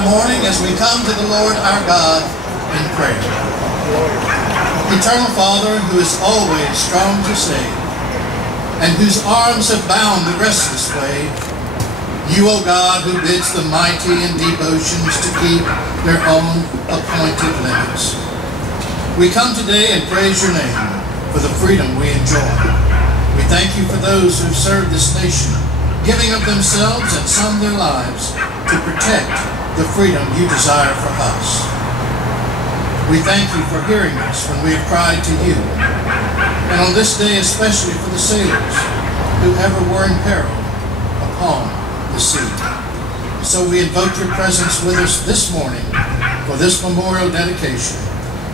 our morning as we come to the Lord our God in prayer. Eternal Father, who is always strong to save, and whose arms have bound the restless wave, you, O God, who bids the mighty in deep oceans to keep their own appointed limits. We come today and praise your name for the freedom we enjoy. We thank you for those who serve this nation, giving of themselves and some their lives to protect the freedom you desire for us. We thank you for hearing us when we have cried to you, and on this day especially for the sailors who ever were in peril upon the sea. So we invoke your presence with us this morning for this memorial dedication.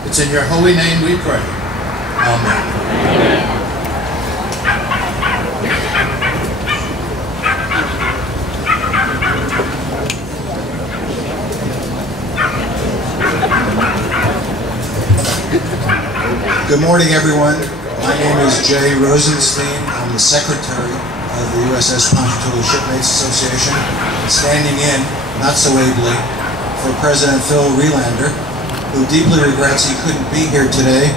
It's in your holy name we pray. Amen. Good morning, everyone. My name is Jay Rosenstein. I'm the Secretary of the USS Ponchatoula Shipmates Association, standing in, not so ably, for President Phil Relander, who deeply regrets he couldn't be here today,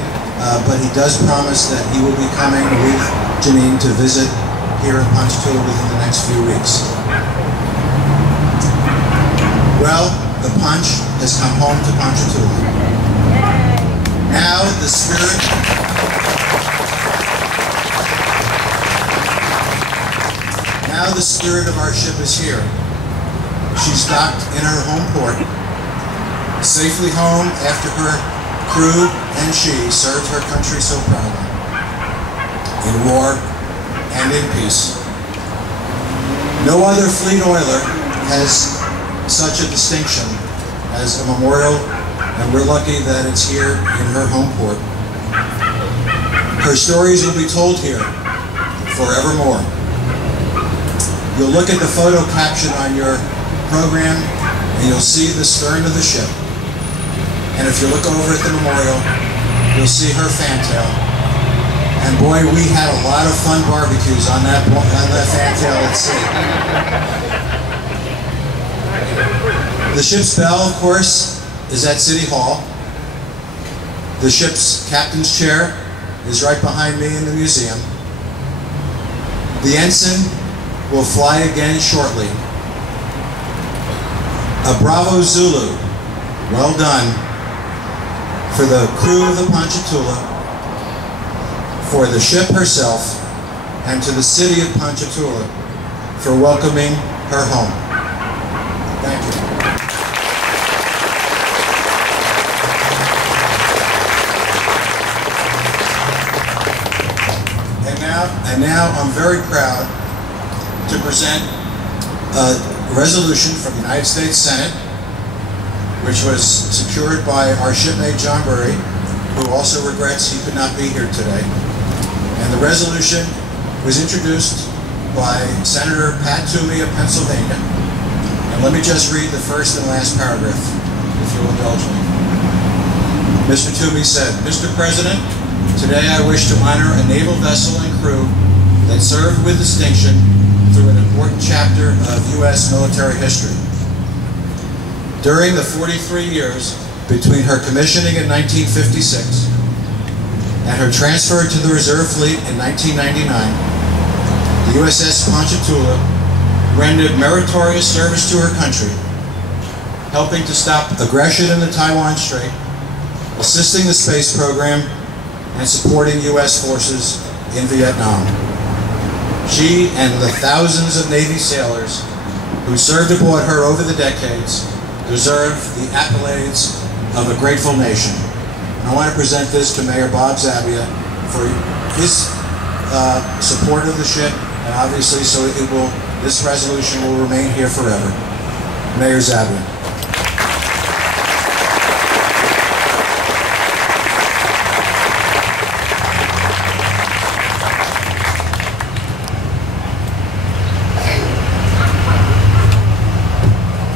but he does promise that he will be coming with Janine to visit here in Ponchatoula within the next few weeks. Well, the Ponch has come home to Ponchatoula. Now the spirit of our ship is here. She's docked in her home port, safely home after her crew and she served her country so proudly, in war and in peace. No other fleet oiler has such a distinction as a memorial, and we're lucky that it's here in her home port. Her stories will be told here forevermore. You'll look at the photo caption on your program and you'll see the stern of the ship. And if you look over at the memorial, you'll see her fantail. And boy, we had a lot of fun barbecues on that fantail at sea. The ship's bell, of course, is at City Hall. The ship's captain's chair is right behind me in the museum. The ensign will fly again shortly. A Bravo Zulu, well done, for the crew of the Ponchatoula, for the ship herself, and to the city of Ponchatoula for welcoming her home. Thank you. And now I'm very proud to present a resolution from the United States Senate, which was secured by our shipmate John Burry, who also regrets he could not be here today. And the resolution was introduced by Senator Pat Toomey of Pennsylvania. And let me just read the first and last paragraph, if you'll indulge me. Mr. Toomey said, "Mr. President, today I wish to honor a naval vessel and crew that served with distinction through an important chapter of U.S. military history. During the 43 years between her commissioning in 1956 and her transfer to the Reserve Fleet in 1999, the USS Ponchatoula rendered meritorious service to her country, helping to stop aggression in the Taiwan Strait, assisting the space program, and supporting U.S. forces in Vietnam. She and the thousands of Navy sailors who served aboard her over the decades deserve the accolades of a grateful nation." And I want to present this to Mayor Bob Zabia for his support of the ship, and obviously so this resolution will remain here forever. Mayor Zabia.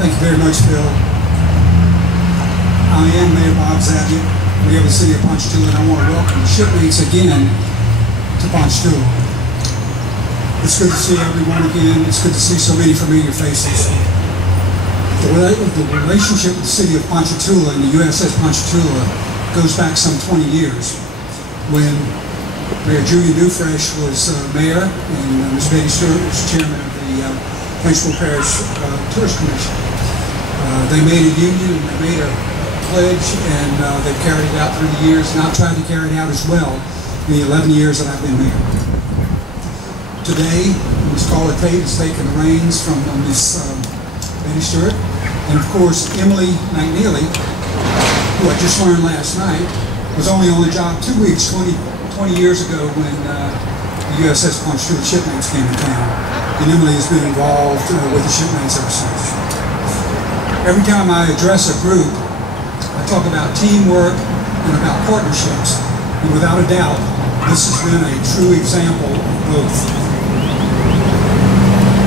Thank you very much, Phil. I am Mayor Bob Zabia, Mayor of the City of Ponchatoula, and I want to welcome the shipmates again to Ponchatoula. It's good to see everyone again. It's good to see so many familiar faces. The relationship with the city of Ponchatoula and the USS Ponchatoula goes back some 20 years when Mayor Julian Dufresh was mayor and Ms. Betty Stewart was chairman of the Ponchatoula Parish Tourist Commission. They made a union and they made a pledge, and they've carried it out through the years, and I've tried to carry it out as well in the 11 years that I've been mayor. Today, Ms. Carla Tate has taken the reins from Ms. Betty Stewart, and of course Emily McNeely, who I just learned last night, was only on the job 2 weeks 20 years ago when the USS Ponchatoula shipmates came to town, and Emily has been involved with the shipmates ever since. Every time I address a group, I talk about teamwork and about partnerships, and without a doubt, this has been a true example of both.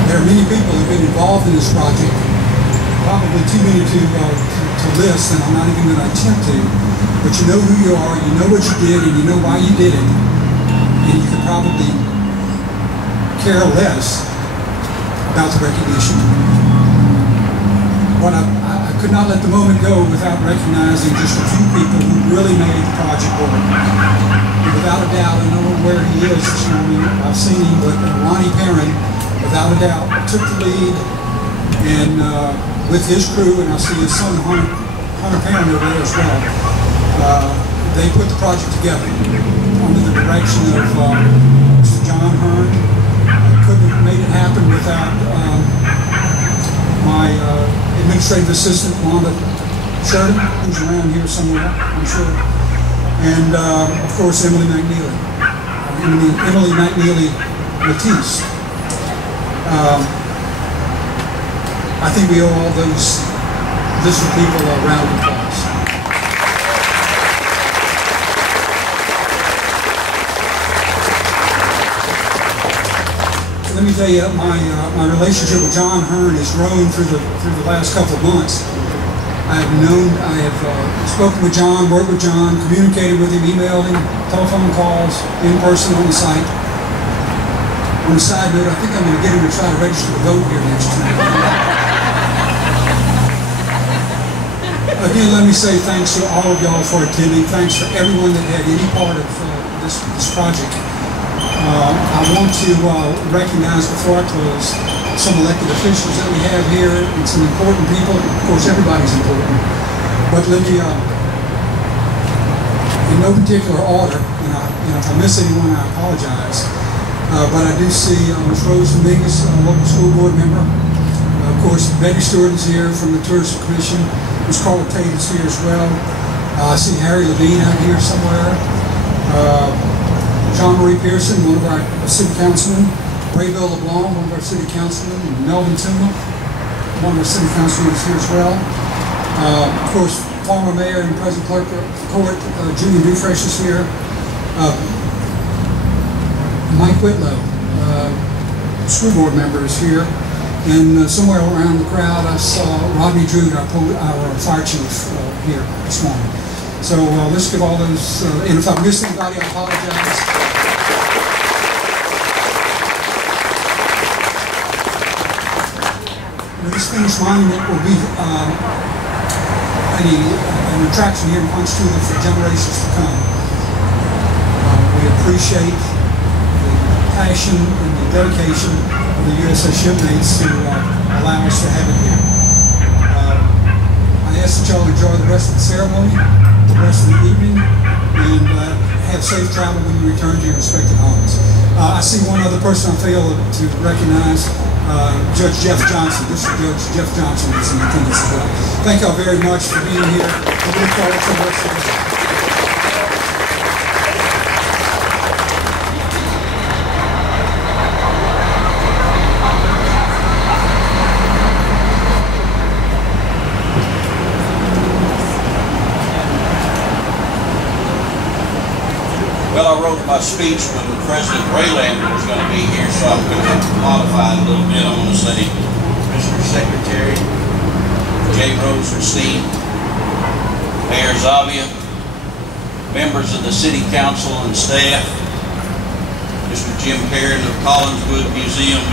There are many people who have been involved in this project, probably too many to list, and I'm not even going to attempt to, but you know who you are, you know what you did, and you know why you did it, and you can probably care less about the recognition. But I could not let the moment go without recognizing just a few people who really made the project work. And without a doubt, I don't know where he is this morning, I've seen him, but Ronnie Perrin, without a doubt, took the lead, and with his crew, and I see his son Hunter Perrin over there as well, they put the project together under the direction of Mr. John Hearn. Couldn't have made it happen without my administrative assistant, Wanda Sheridan, who's around here somewhere, I'm sure, and of course Emily McNeely, Emily McNeely Matisse. I think we owe all those district people a round of applause. Let me tell you, my relationship with John Hearn has grown through the last couple of months. I have spoken with John, worked with John, communicated with him, emailed him, telephone calls, in person on the site. On a side note, I think I'm going to get him to try to register to vote here next time. Again, let me say thanks to all of y'all for attending. Thanks for everyone that had any part of this project. I want to recognize before I close some elected officials that we have here and some important people. Of course, everybody's important. But let me, in no particular order, and if I miss anyone, I apologize. But I do see Ms. Rose Dominguez, local school board member. Of course, Betty Stewart is here from the Tourism Commission. Ms. Carla Tate is here as well. I see Harry Levine out here somewhere. John Marie Pearson, one of our city councilmen. Rayville LeBlanc, one of our city councilmen. And Melvin Tuma, one of our city councilmen, is here as well. Of course, former mayor and present clerk of the court, Julian Dufresh is here. Mike Whitlow, school board member, is here. And somewhere around the crowd, I saw Rodney Drew, our fire chief, here this morning. So let's give all those, and if I missed anybody, I apologize. This finished monument will be an attraction here in Ponchatoula for generations to come. We appreciate the passion and the dedication of the USS shipmates to allow us to have it here. I ask that y'all enjoy the rest of the ceremony, the rest of the evening, and have safe travel when you return to your respective homes. I see one other person I fail to recognize, Judge Jeff Johnson. District Judge Jeff Johnson is in attendance as well. Thank y'all very much for being here. We look forward to the rest of the Well, I wrote my speech when President Raylander was going to be here, so I'm going to have to modify it a little bit. I'm going to say, Mr. Secretary, J. Rose Racine, Mayor Zavia, members of the City Council and staff, Mr. Jim Perrin of Collinswood Museum,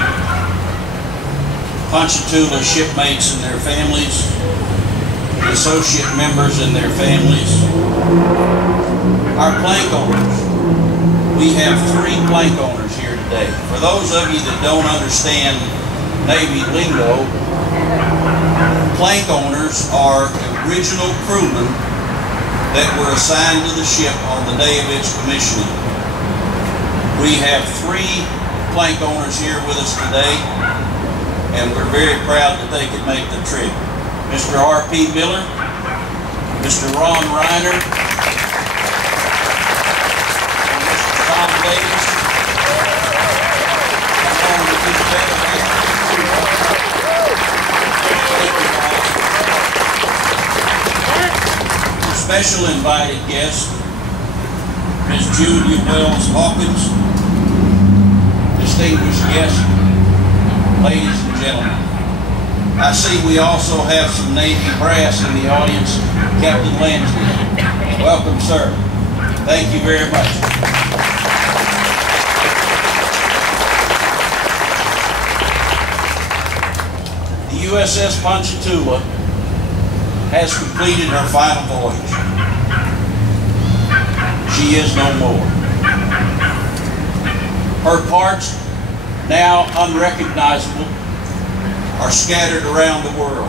Ponchatoula shipmates and their families, the associate members and their families, our plank owners. We have 3 plank owners here today. For those of you that don't understand Navy lingo, plank owners are original crewmen that were assigned to the ship on the day of its commissioning. We have 3 plank owners here with us today, and we're very proud that they could make the trip. Mr. R.P. Miller, Mr. Ron Reiner, Tom Davis, along with his special invited guest, Ms. Julia Wells Hawkins, distinguished guests, ladies and gentlemen. I see we also have some Navy brass in the audience. Captain Lansdale, welcome, sir. Thank you very much. The USS Ponchatoula has completed her final voyage. She is no more. Her parts, now unrecognizable, are scattered around the world,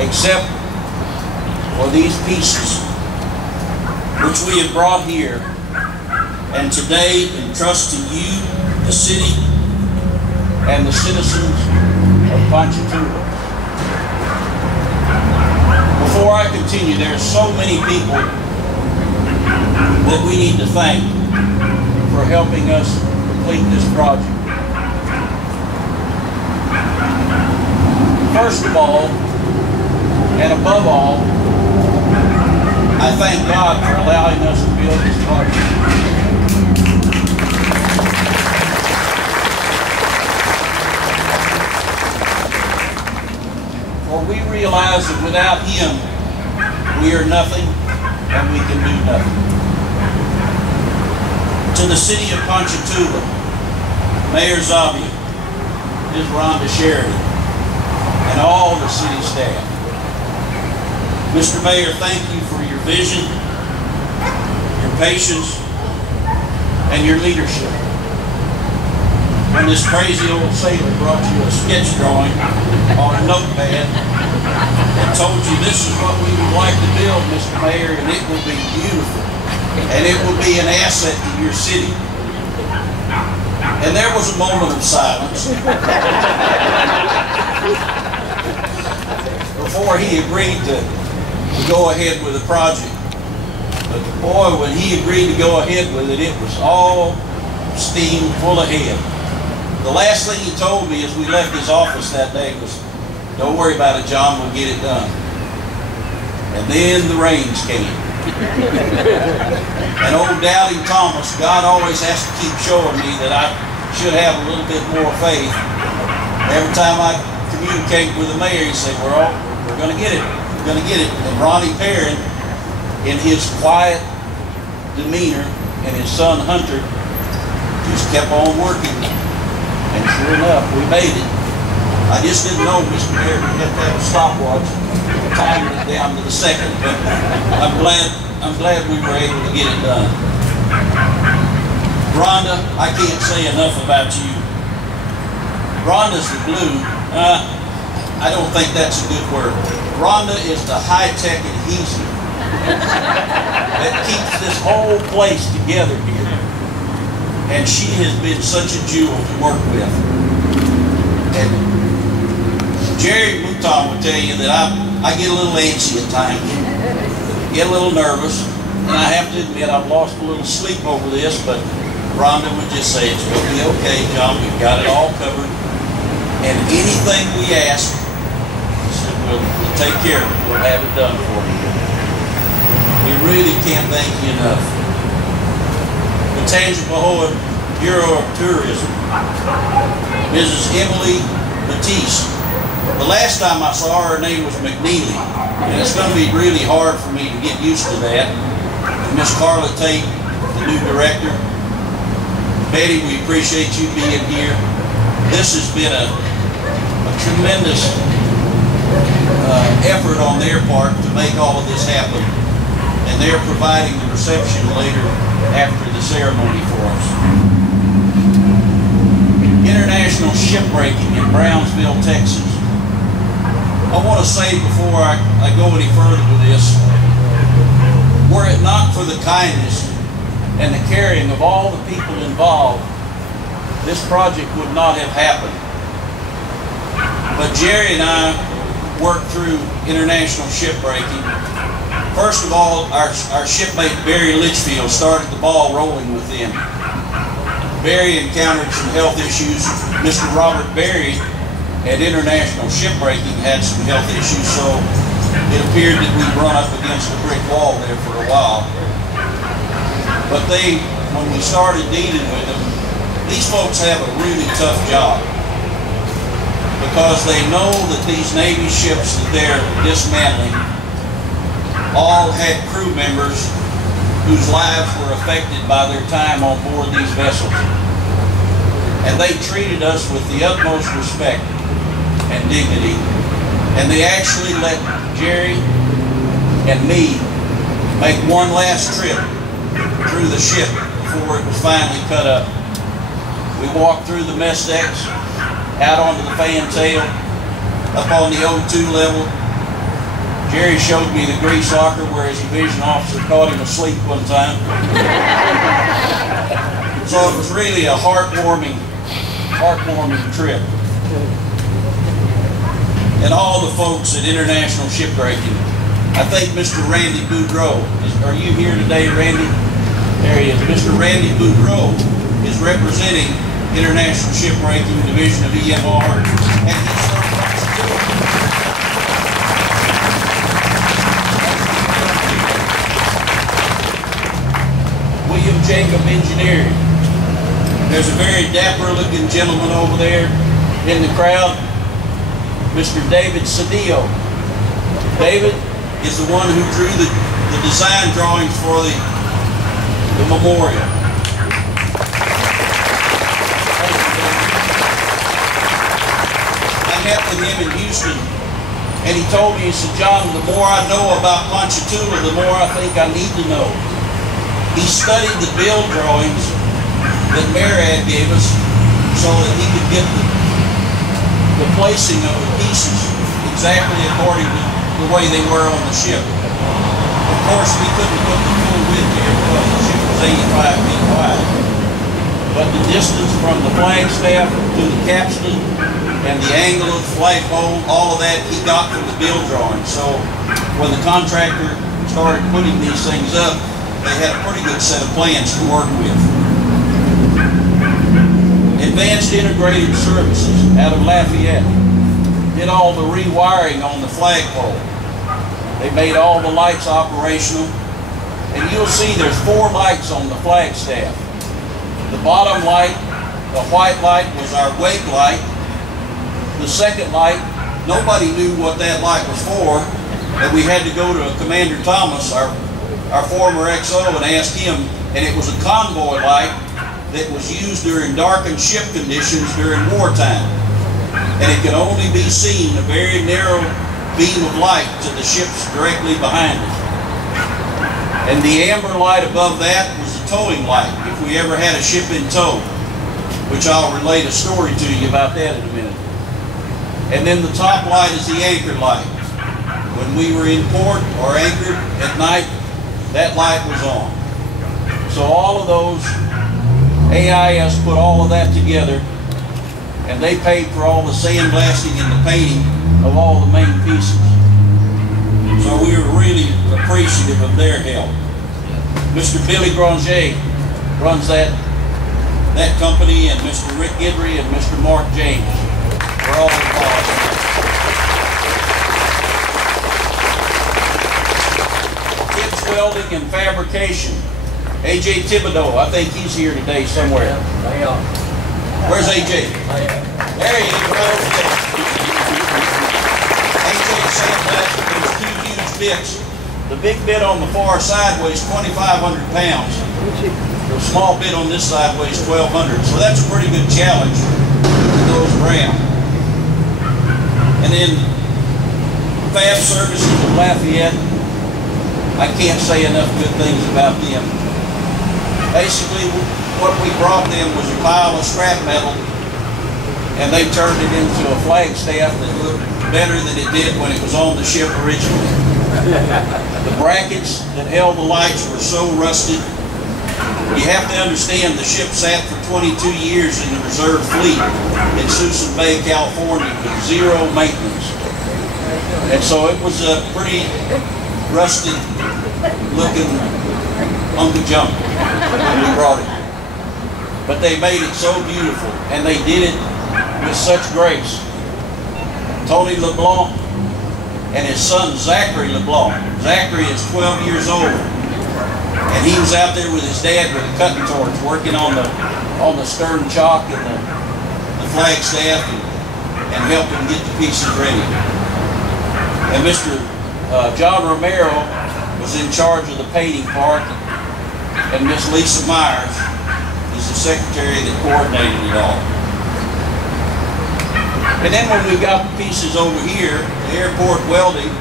except for these pieces, which we have brought here, and today entrust to you, the city, and the citizens of Ponchatoula. Before I continue, there are so many people that we need to thank for helping us complete this project. First of all, and above all, I thank God for allowing us to build this project. For we realize that without Him, we are nothing and we can do nothing. To the city of Ponchatoula, Mayor Zavia, Ms. Rhonda Sheridan, and all the city staff. Mr. Mayor, thank you for your vision, your patience, and your leadership. When this crazy old sailor brought you a sketch drawing on a notepad and told you this is what we would like to build, Mr. Mayor, and it will be beautiful, and it will be an asset to your city. And there was a moment of silence before he agreed to go ahead with the project. But boy, when he agreed to go ahead with it, it was all steam, full ahead. The last thing he told me as we left his office that day was, "Don't worry about it, John, we'll get it done." And then the rains came. And old Doubting Thomas, God always has to keep showing me that I should have a little bit more faith. Every time I communicate with the mayor, he said, we're going to get it. We're going to get it. And Ronnie Perrin, in his quiet demeanor, and his son Hunter, just kept on working. And sure enough, we made it. I just didn't know, Mr. Mayor, we had to have a stopwatch, timing it down to the second. But I'm glad we were able to get it done. Rhonda, I can't say enough about you. Rhonda's the glue. I don't think that's a good word. Rhonda is the high-tech adhesive that keeps this whole place together here. And she has been such a jewel to work with. And Jerry Mouton would tell you that I get a little antsy at times, get a little nervous, and I have to admit I've lost a little sleep over this, but Rhonda would just say, it's going to be okay, John, we've got it all covered. And anything we ask, she said, we'll take care of it, we'll have it done for you. We really can't thank you enough. The Tangipahoa Bureau of Tourism, Mrs. Emily Matisse. The last time I saw her name was McNeely, and it's going to be really hard for me to get used to that. And Miss Carla Tate, the new director. Betty, we appreciate you being here. This has been a tremendous effort on their part to make all of this happen, and they're providing the reception later after the ceremony for us. International Shipbreaking in Brownsville, Texas. I want to say before I go any further with this, were it not for the kindness and the caring of all the people involved, this project would not have happened. But Jerry and I worked through international shipbreaking. First of all, our shipmate Barry Litchfield started the ball rolling with them. Barry encountered some health issues. Mr. Robert Berry at International Shipbreaking had some health issues, so it appeared that we'd run up against a brick wall there for a while. But when we started dealing with them, these folks have a really tough job, because they know that these Navy ships that they're dismantling all had crew members whose lives were affected by their time on board these vessels. And they treated us with the utmost respect and dignity. And they actually let Jerry and me make one last trip through the ship before it was finally cut up. We walked through the mess decks, out onto the fantail, up on the O2 level. Jerry showed me the grease locker where his division officer caught him asleep one time. So it was really a heartwarming trip. And all the folks at International Shipbreaking. I think Mr. Randy Boudreau, are you here today, Randy? There he is. Mr. Randy Boudreau is representing International Shipbreaking Division of EMR, and he's from Ponchatoula. William Jacob Engineering. There's a very dapper looking gentleman over there in the crowd, Mr. David Cedillo. David is the one who drew the design drawings for the memorial. I met with him in Houston, and he told me, he said, "John, the more I know about Ponchatoula, the more I think I need to know." He studied the build drawings that Marad gave us so that he could get the placing of the pieces exactly according to the way they were on the ship. Of course, we couldn't put the full width here because the ship was 85 feet wide. But the distance from the flagstaff to the capstan and the angle of the flagpole, all of that he got from the build drawing. So when the contractor started putting these things up, they had a pretty good set of plans to work with. Advanced Integrated Services out of Lafayette did all the rewiring on the flagpole. They made all the lights operational, and you'll see there's 4 lights on the flagstaff. The bottom light, the white light, was our wake light. The second light, nobody knew what that light was for, and we had to go to Commander Thomas, our former XO, and ask him, and it was a convoy light that was used during darkened ship conditions during wartime. And it could only be seen a very narrow beam of light to the ships directly behind it. And the amber light above that was the towing light, if we ever had a ship in tow, which I'll relate a story to you about that in a minute. And then the top light is the anchor light. When we were in port or anchored at night, that light was on. So all of those, AIS put all of that together, and they paid for all the sandblasting and the painting of all the main pieces. So we were really appreciative of their help. Mr. Billy Granger runs that company, and Mr. Rick Guidry and Mr. Mark James were all involved. Tibbs Welding and Fabrication. A.J. Thibodeau, I think he's here today somewhere. Where's A.J.? There he is, right over there. A.J. sandblasted those 2 huge bits. The big bit on the far side weighs 2,500 pounds. The small bit on this side weighs 1,200. So that's a pretty good challenge to those around. And then Fab Services of Lafayette, I can't say enough good things about them. Basically, what we brought them was a pile of scrap metal, and they turned it into a flagstaff that looked better than it did when it was on the ship originally. The brackets that held the lights were so rusted. You have to understand the ship sat for 22 years in the reserve fleet in Suisun Bay, California with zero maintenance. And so it was a pretty rusted looking hunk of junk when we brought it. But they made it so beautiful, and they did it with such grace. Tony LeBlanc and his son Zachary LeBlanc. Zachary is 12 years old. And he was out there with his dad with a cutting torch working on the stern chock and the flagstaff and helping get the pieces ready. And Mr. John Romero was in charge of the painting part, and Miss Lisa Myers is the secretary that coordinated it all. And then when we got the pieces over here, the airport welding,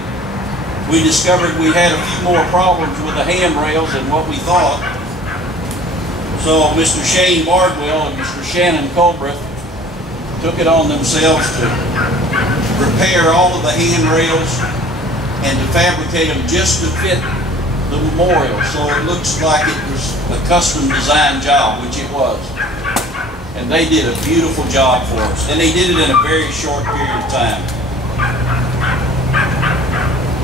we discovered we had a few more problems with the handrails than what we thought. So Mr. Shane Bardwell and Mr. Shannon Culbreth took it on themselves to repair all of the handrails and to fabricate them just to fit the memorial, so it looks like it was a custom design job, which it was. And they did a beautiful job for us, and they did it in a very short period of time.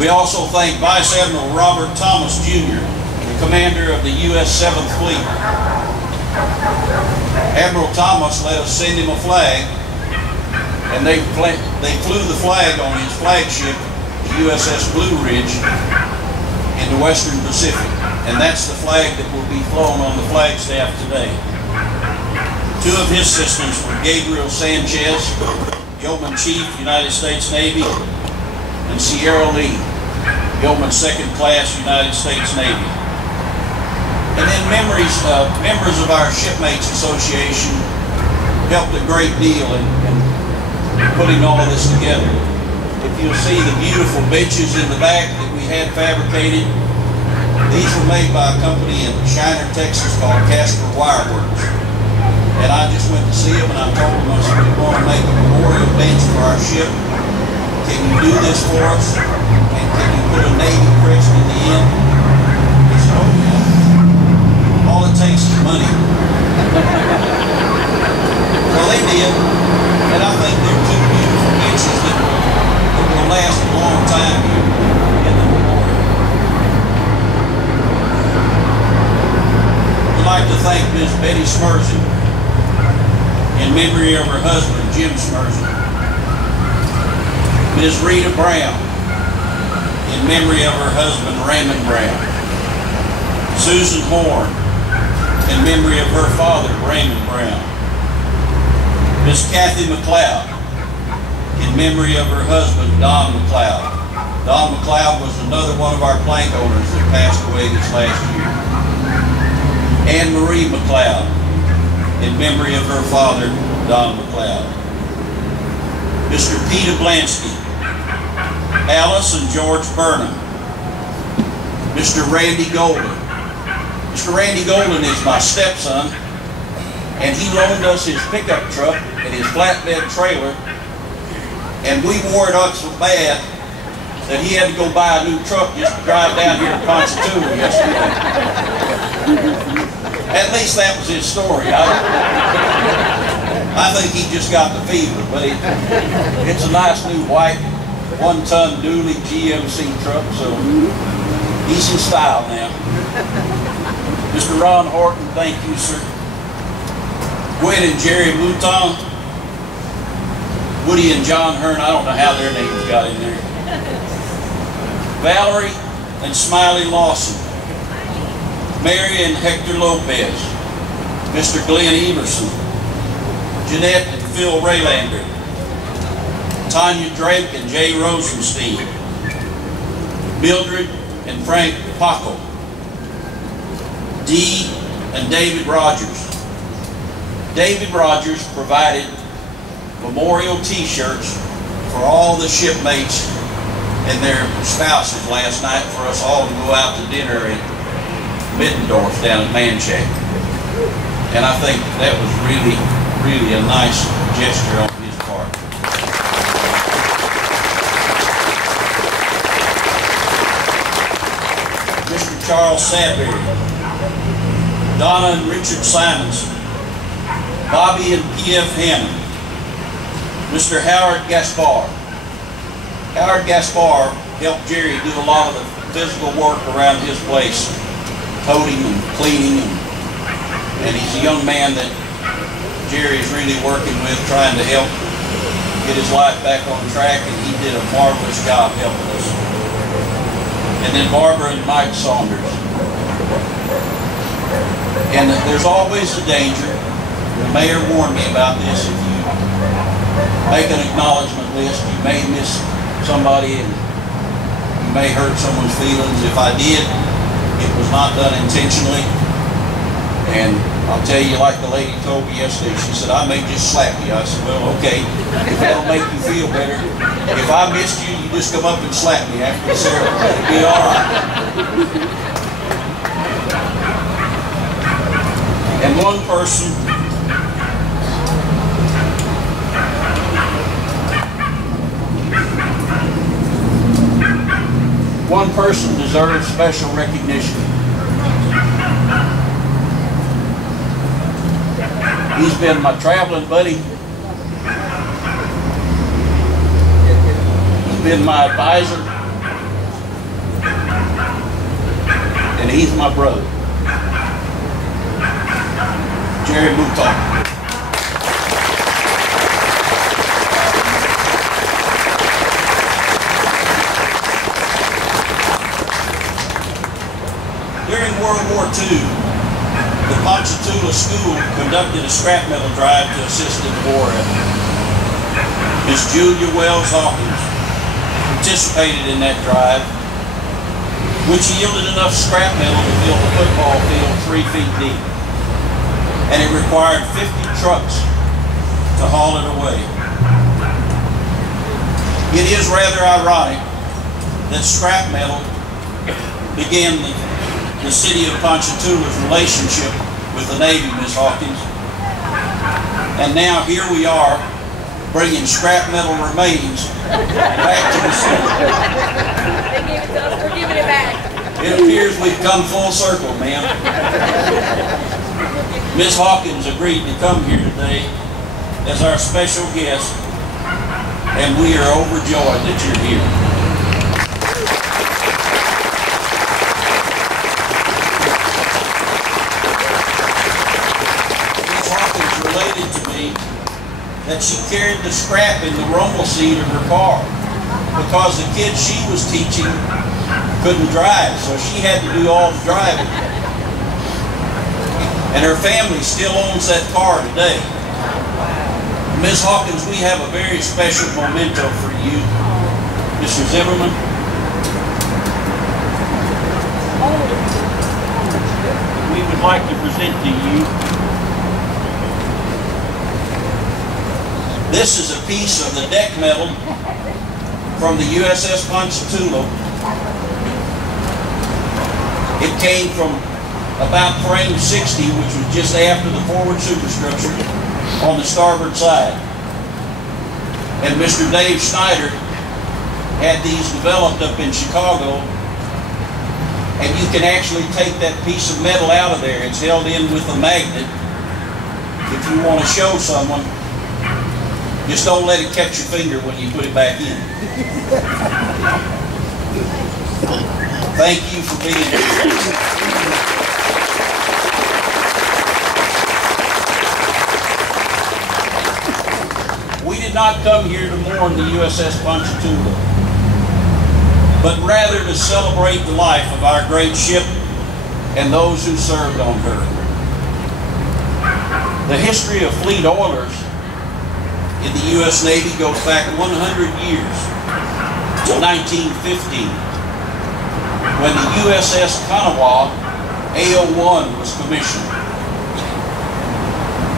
We also thank Vice Admiral Robert Thomas Jr., the commander of the U.S. 7th Fleet. Admiral Thomas let us send him a flag, and they flew the flag on his flagship, the USS Blue Ridge, in the Western Pacific. And that's the flag that will be flown on the flagstaff today. Two of his assistants were Gabriel Sanchez, Yeoman Chief, United States Navy, and Sierra Lee, Yeoman Second Class, United States Navy. And then members of our Shipmates Association helped a great deal in putting all of this together. If you'll see the beautiful benches in the back that we had fabricated, these were made by a company in Shiner, Texas called Casper Wire Works. And I just went to see them, and I told them, I said, we want to make a memorial bench for our ship. Can you do this for us? And can you put a Navy crest in the end? They said, oh yeah. All it takes is money. Well, they did. And I think they're two beautiful benches that will last a long time here in the memorial. I'd like to thank Ms. Betty Smersey in memory of her husband, Jim Smersey. Ms. Rita Brown, in memory of her husband, Raymond Brown. Susan Horn, in memory of her father, Raymond Brown. Ms. Kathy McLeod, in memory of her husband, Don McLeod. Don McLeod was another one of our plank owners that passed away this last year. Anne Marie McLeod, in memory of her father, Don McLeod. Mr. Peter Blansky, Alice and George Burnham. Mr. Randy Golden. Mr. Randy Golden is my stepson, and he loaned us his pickup truck and his flatbed trailer, and we wore it out so bad that he had to go buy a new truck just to drive down here to Ponchatoula yesterday. At least that was his story. I think he just got the fever, but it's a nice new white 1-ton dually GMC truck, so he's in style now. Mr. Ron Horton, thank you, sir. Gwen and Jerry Mouton, Woody and John Hearn, I don't know how their names got in there. Valerie and Smiley Lawson, Mary and Hector Lopez, Mr. Glenn Everson, Jeanette and Phil Raylander, Tanya Drake and Jay Rosenstein, Mildred and Frank Paco, Dee and David Rogers. David Rogers provided memorial t-shirts for all the shipmates and their spouses last night for us all to go out to dinner at Middendorf down at Manchac. And I think that was really, really a nice gesture on his part. Mr. Charles Sadberry, Donna and Richard Simons, Bobby and P.F. Hammond, Mr. Howard Gaspar. Howard Gaspar helped Jerry do a lot of the physical work around his place, toting and cleaning, and he's a young man that Jerry is really working with, trying to help get his life back on track, and he did a marvelous job helping us. And then Barbara and Mike Saunders. And there's always a danger. The mayor warned me about this. If you make an acknowledgement list, you may miss somebody and you may hurt someone's feelings. If I did, it was not done intentionally. And I'll tell you, like the lady told me yesterday, she said, I may just slap you. I said, well, okay, if that'll make you feel better. If I missed you, you just come up and slap me after the ceremony. It'll be all right. And one person deserves special recognition. He's been my traveling buddy. He's been my advisor. And he's my brother. Jerry Mouton. During World War II, the Ponchatoula School conducted a scrap metal drive to assist in the war effort. Miss Julia Wells Hawkins participated in that drive, which yielded enough scrap metal to fill the football field 3 feet deep. And it required 50 trucks to haul it away. It is rather ironic that scrap metal began the city of Ponchatoula's relationship with the Navy, Miss Hawkins. And now here we are bringing scrap metal remains back to the city. They gave it to us, we're giving it back. It appears we've come full circle, ma'am. Miss Hawkins agreed to come here today as our special guest, and we are overjoyed that you're here. Miss Hawkins related to me that she carried the scrap in the rumble seat of her car because the kids she was teaching couldn't drive, so she had to do all the driving. And her family still owns that car today. Ms. Hawkins, we have a very special memento for you. Mr. Zimmerman. We would like to present to you. This is a piece of the deck metal from the USS Ponchatoula. It came from about frame 60, which was just after the forward superstructure on the starboard side. And Mr. Dave Schneider had these developed up in Chicago, and you can actually take that piece of metal out of there. It's held in with a magnet. If you want to show someone, just don't let it catch your finger when you put it back in. Thank you for being here. We did not come here to mourn the USS Ponchatoula, but rather to celebrate the life of our great ship and those who served on her. The history of fleet oilers in the U.S. Navy goes back 100 years to 1915, when the USS Kanawha A01 was commissioned.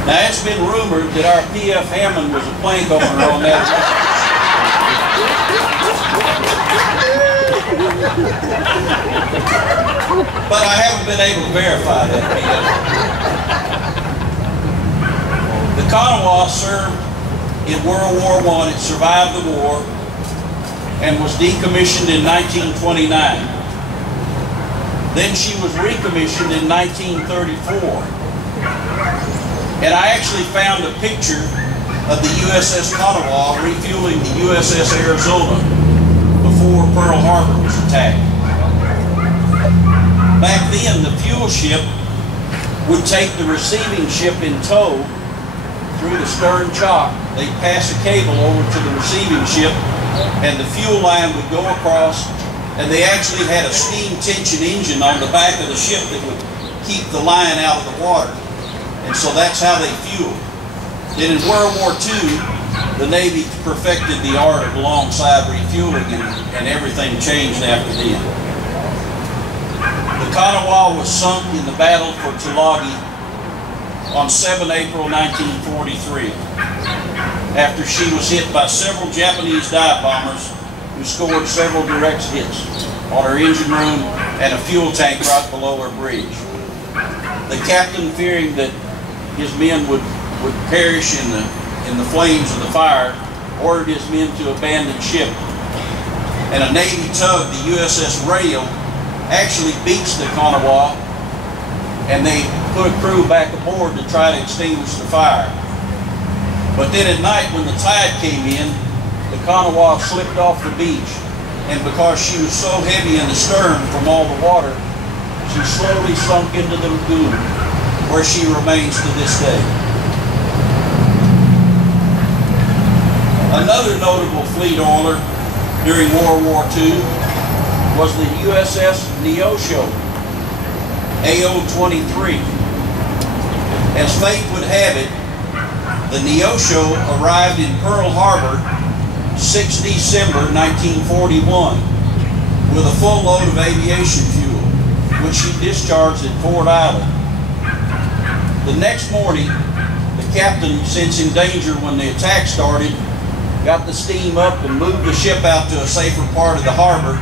Now, it's been rumored that our P.F. Hammond was a plank owner on that. But I haven't been able to verify that yet. The Kanawha served in World War I. It survived the war and was decommissioned in 1929. Then she was recommissioned in 1934. And I actually found a picture of the USS Kanawha refueling the USS Arizona before Pearl Harbor was attacked. Back then, the fuel ship would take the receiving ship in tow through the stern chock. They'd pass a cable over to the receiving ship, and the fuel line would go across, and they actually had a steam tension engine on the back of the ship that would keep the line out of the water. And so that's how they fueled. Then in World War II, the Navy perfected the art of alongside refueling, and everything changed after then. The Kanawha was sunk in the battle for Tulagi on 7 April 1943, after she was hit by several Japanese dive bombers who scored several direct hits on her engine room and a fuel tank right below her bridge. The captain, fearing that his men would perish in the flames of the fire, ordered his men to abandon ship. And a Navy tug, the USS Rail, actually beached the Kanawha, and they put a crew back aboard to try to extinguish the fire. But then at night, when the tide came in, the Kanawha slipped off the beach, and because she was so heavy in the stern from all the water, she slowly sunk into the lagoon, where she remains to this day. Another notable fleet oiler during World War II was the USS Neosho, AO-23. As fate would have it, the Neosho arrived in Pearl Harbor 6 December 1941 with a full load of aviation fuel, which she discharged at Fort Island. The next morning, the captain, sensing danger when the attack started, got the steam up and moved the ship out to a safer part of the harbor,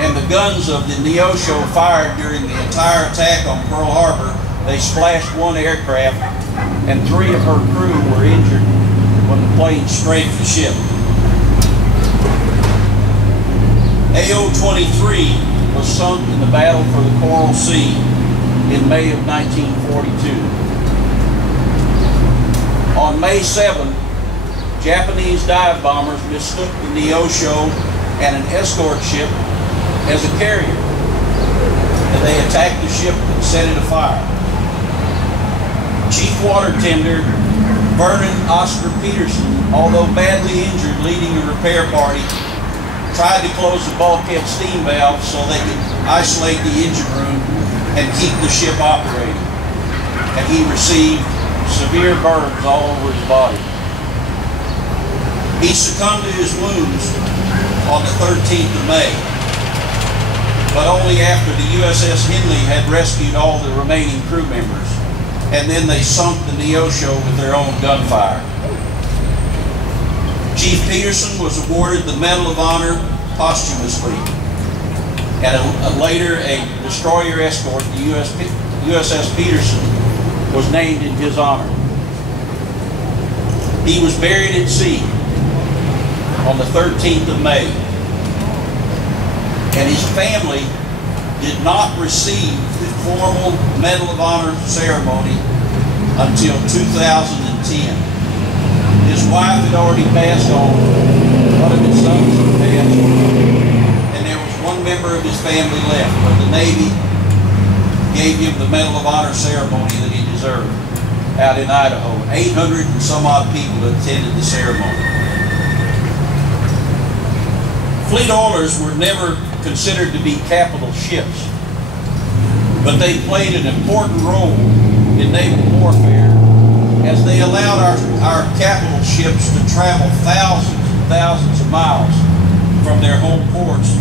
and the guns of the Neosho fired during the entire attack on Pearl Harbor. They splashed one aircraft, and 3 of her crew were injured when the plane strafed the ship. AO-23 was sunk in the battle for the Coral Sea in May of 1942. On May 7, Japanese dive bombers mistook the Neosho and an escort ship as a carrier, and they attacked the ship and set it afire. Chief Water Tender Vernon Oscar Peterson, although badly injured leading a repair party, tried to close the bulkhead steam valve so they could isolate the engine room and keep the ship operating, and he received severe burns all over his body. He succumbed to his wounds on the 13th of May, but only after the USS Henley had rescued all the remaining crew members, and then they sunk the Neosho with their own gunfire. Chief Peterson was awarded the Medal of Honor posthumously, and later a destroyer escort, the USS Peterson, was named in his honor. He was buried at sea on the 13th of May, and his family did not receive the formal Medal of Honor ceremony until 2010. His wife had already passed on, one of his sons had passed, and there was one member of his family left, but the Navy gave him the Medal of Honor ceremony that he deserved out in Idaho. 800 and some odd people attended the ceremony. Fleet oilers were never considered to be capital ships, but they played an important role in naval warfare as they allowed our capital ships to travel thousands and thousands of miles from their home ports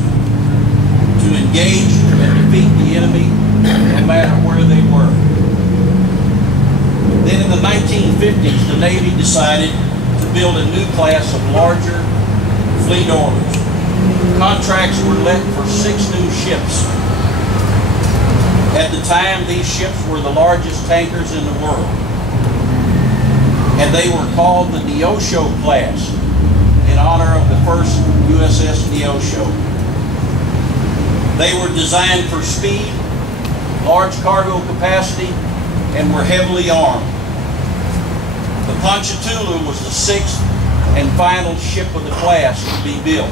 to engage and defeat the enemy no matter where they were. Then in the 1950s, the Navy decided to build a new class of larger fleet oilers. Contracts were let for 6 new ships. At the time, these ships were the largest tankers in the world. And they were called the Neosho class in honor of the first USS Neosho. They were designed for speed, large cargo capacity, and were heavily armed. The Ponchatoula was the 6th and final ship of the class to be built.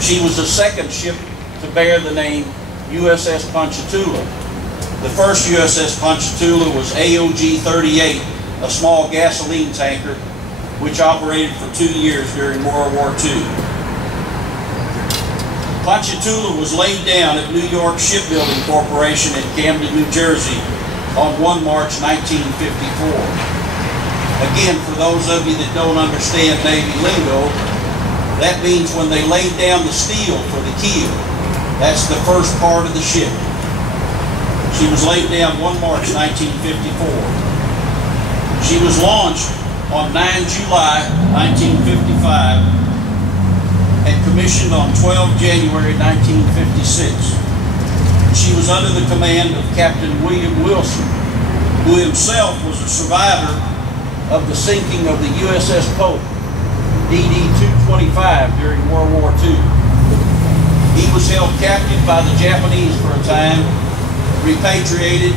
She was the 2nd ship to bear the name USS Ponchatoula. The first USS Ponchatoula was AOG-38, a small gasoline tanker, which operated for 2 years during World War II. Ponchatoula was laid down at New York Shipbuilding Corporation in Camden, New Jersey on 1 March 1954. Again, for those of you that don't understand Navy lingo, that means when they laid down the steel for the keel. That's the first part of the ship. She was laid down 1 March 1954. She was launched on 9 July 1955 and commissioned on 12 January 1956. She was under the command of Captain William Wilson, who himself was a survivor of the sinking of the USS Ponch, DD-225, during World War II. He was held captive by the Japanese for a time, repatriated,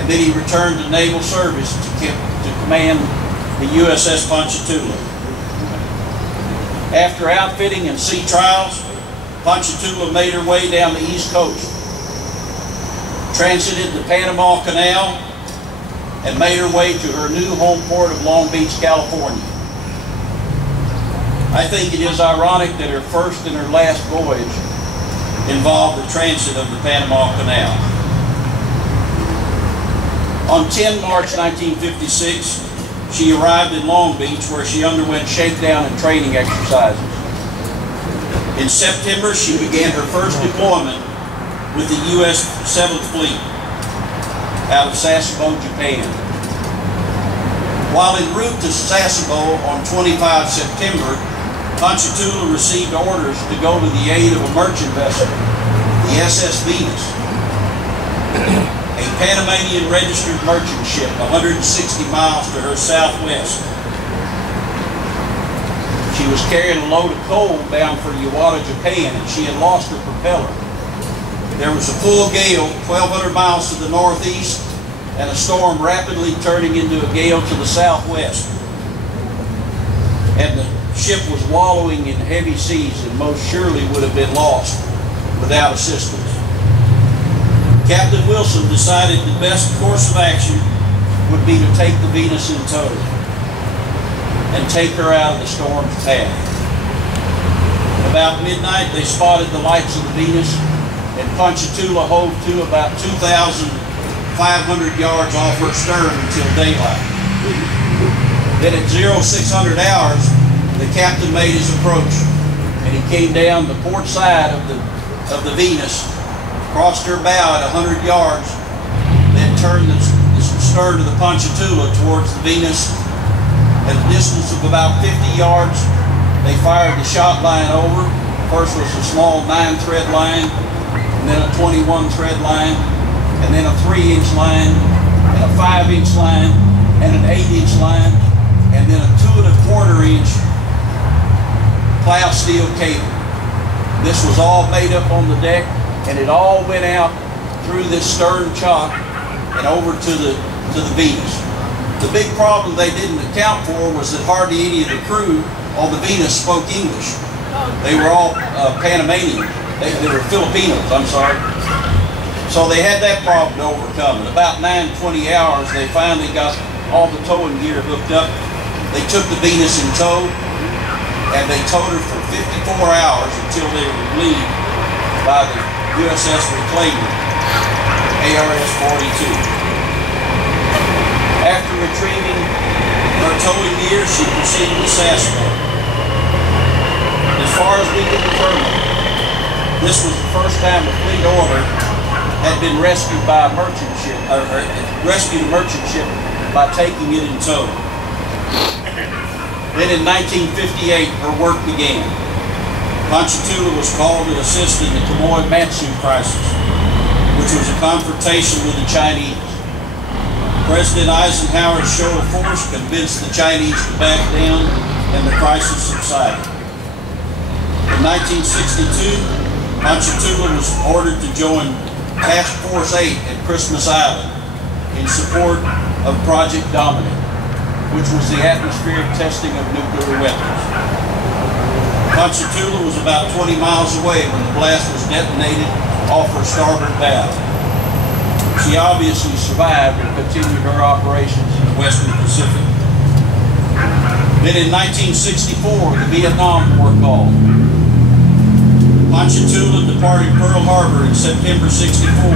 and then he returned to naval service to command the USS Ponchatoula. After outfitting and sea trials, Ponchatoula made her way down the East Coast, transited the Panama Canal, and made her way to her new home port of Long Beach, California. I think it is ironic that her first and her last voyage involved the transit of the Panama Canal. On 10 March 1956, she arrived in Long Beach, where she underwent shakedown and training exercises. In September, she began her first deployment with the U.S. 7th Fleet out of Sasebo, Japan. While en route to Sasebo on 25 September, Ponchatoula received orders to go to the aid of a merchant vessel, the SS Venus, a Panamanian registered merchant ship 160 miles to her southwest. She was carrying a load of coal bound for Iwata, Japan, and she had lost her propeller. There was a full gale 1,200 miles to the northeast and a storm rapidly turning into a gale to the southwest. And the ship was wallowing in heavy seas and most surely would have been lost without assistance. Captain Wilson decided the best course of action would be to take the Venus in tow and take her out of the storm's path. About midnight, they spotted the lights of the Venus, and Ponchatoula hove to about 2,500 yards off her stern until daylight. Then at 0600 hours, the captain made his approach, and he came down the port side of the Venus, crossed her bow at 100 yards, then turned the stern of the Ponchatoula towards the Venus. At a distance of about 50 yards, they fired the shot line over. First was a small 9-thread line, and then a 21-thread line, and then a 3-inch line, and a 5-inch line, and an 8-inch line, and then a 2 1/4-inch plow steel cable. This was all made up on the deck, and it all went out through this stern chock and over to the Venus. The big problem they didn't account for was that hardly any of the crew on the Venus spoke English. They were all Panamanian. They were Filipinos, I'm sorry. So they had that problem to overcome. At about 9:20 hours, they finally got all the towing gear hooked up. They took the Venus in tow, and they towed her for 54 hours until they were relieved by the USS Reclaimer, ARS-42. After retrieving her towing gear, she proceeded to Sasebo. As far as we can determine, this was the first time a fleet order had been rescued by a merchant ship, or rescued a merchant ship by taking it in tow. Then in 1958, her work began. Ponchatoula was called to assist in the Quemoy-Matsu crisis, which was a confrontation with the Chinese. President Eisenhower's show of force convinced the Chinese to back down, and the crisis subsided. In 1962, Ponchatoula was ordered to join Task Force 8 at Christmas Island in support of Project Dominic, which was the atmospheric testing of nuclear weapons. Ponchatoula was about 20 miles away when the blast was detonated off her starboard bow. She obviously survived and continued her operations in the Western Pacific. Then in 1964, the Vietnam War called. Ponchatoula departed Pearl Harbor in September '64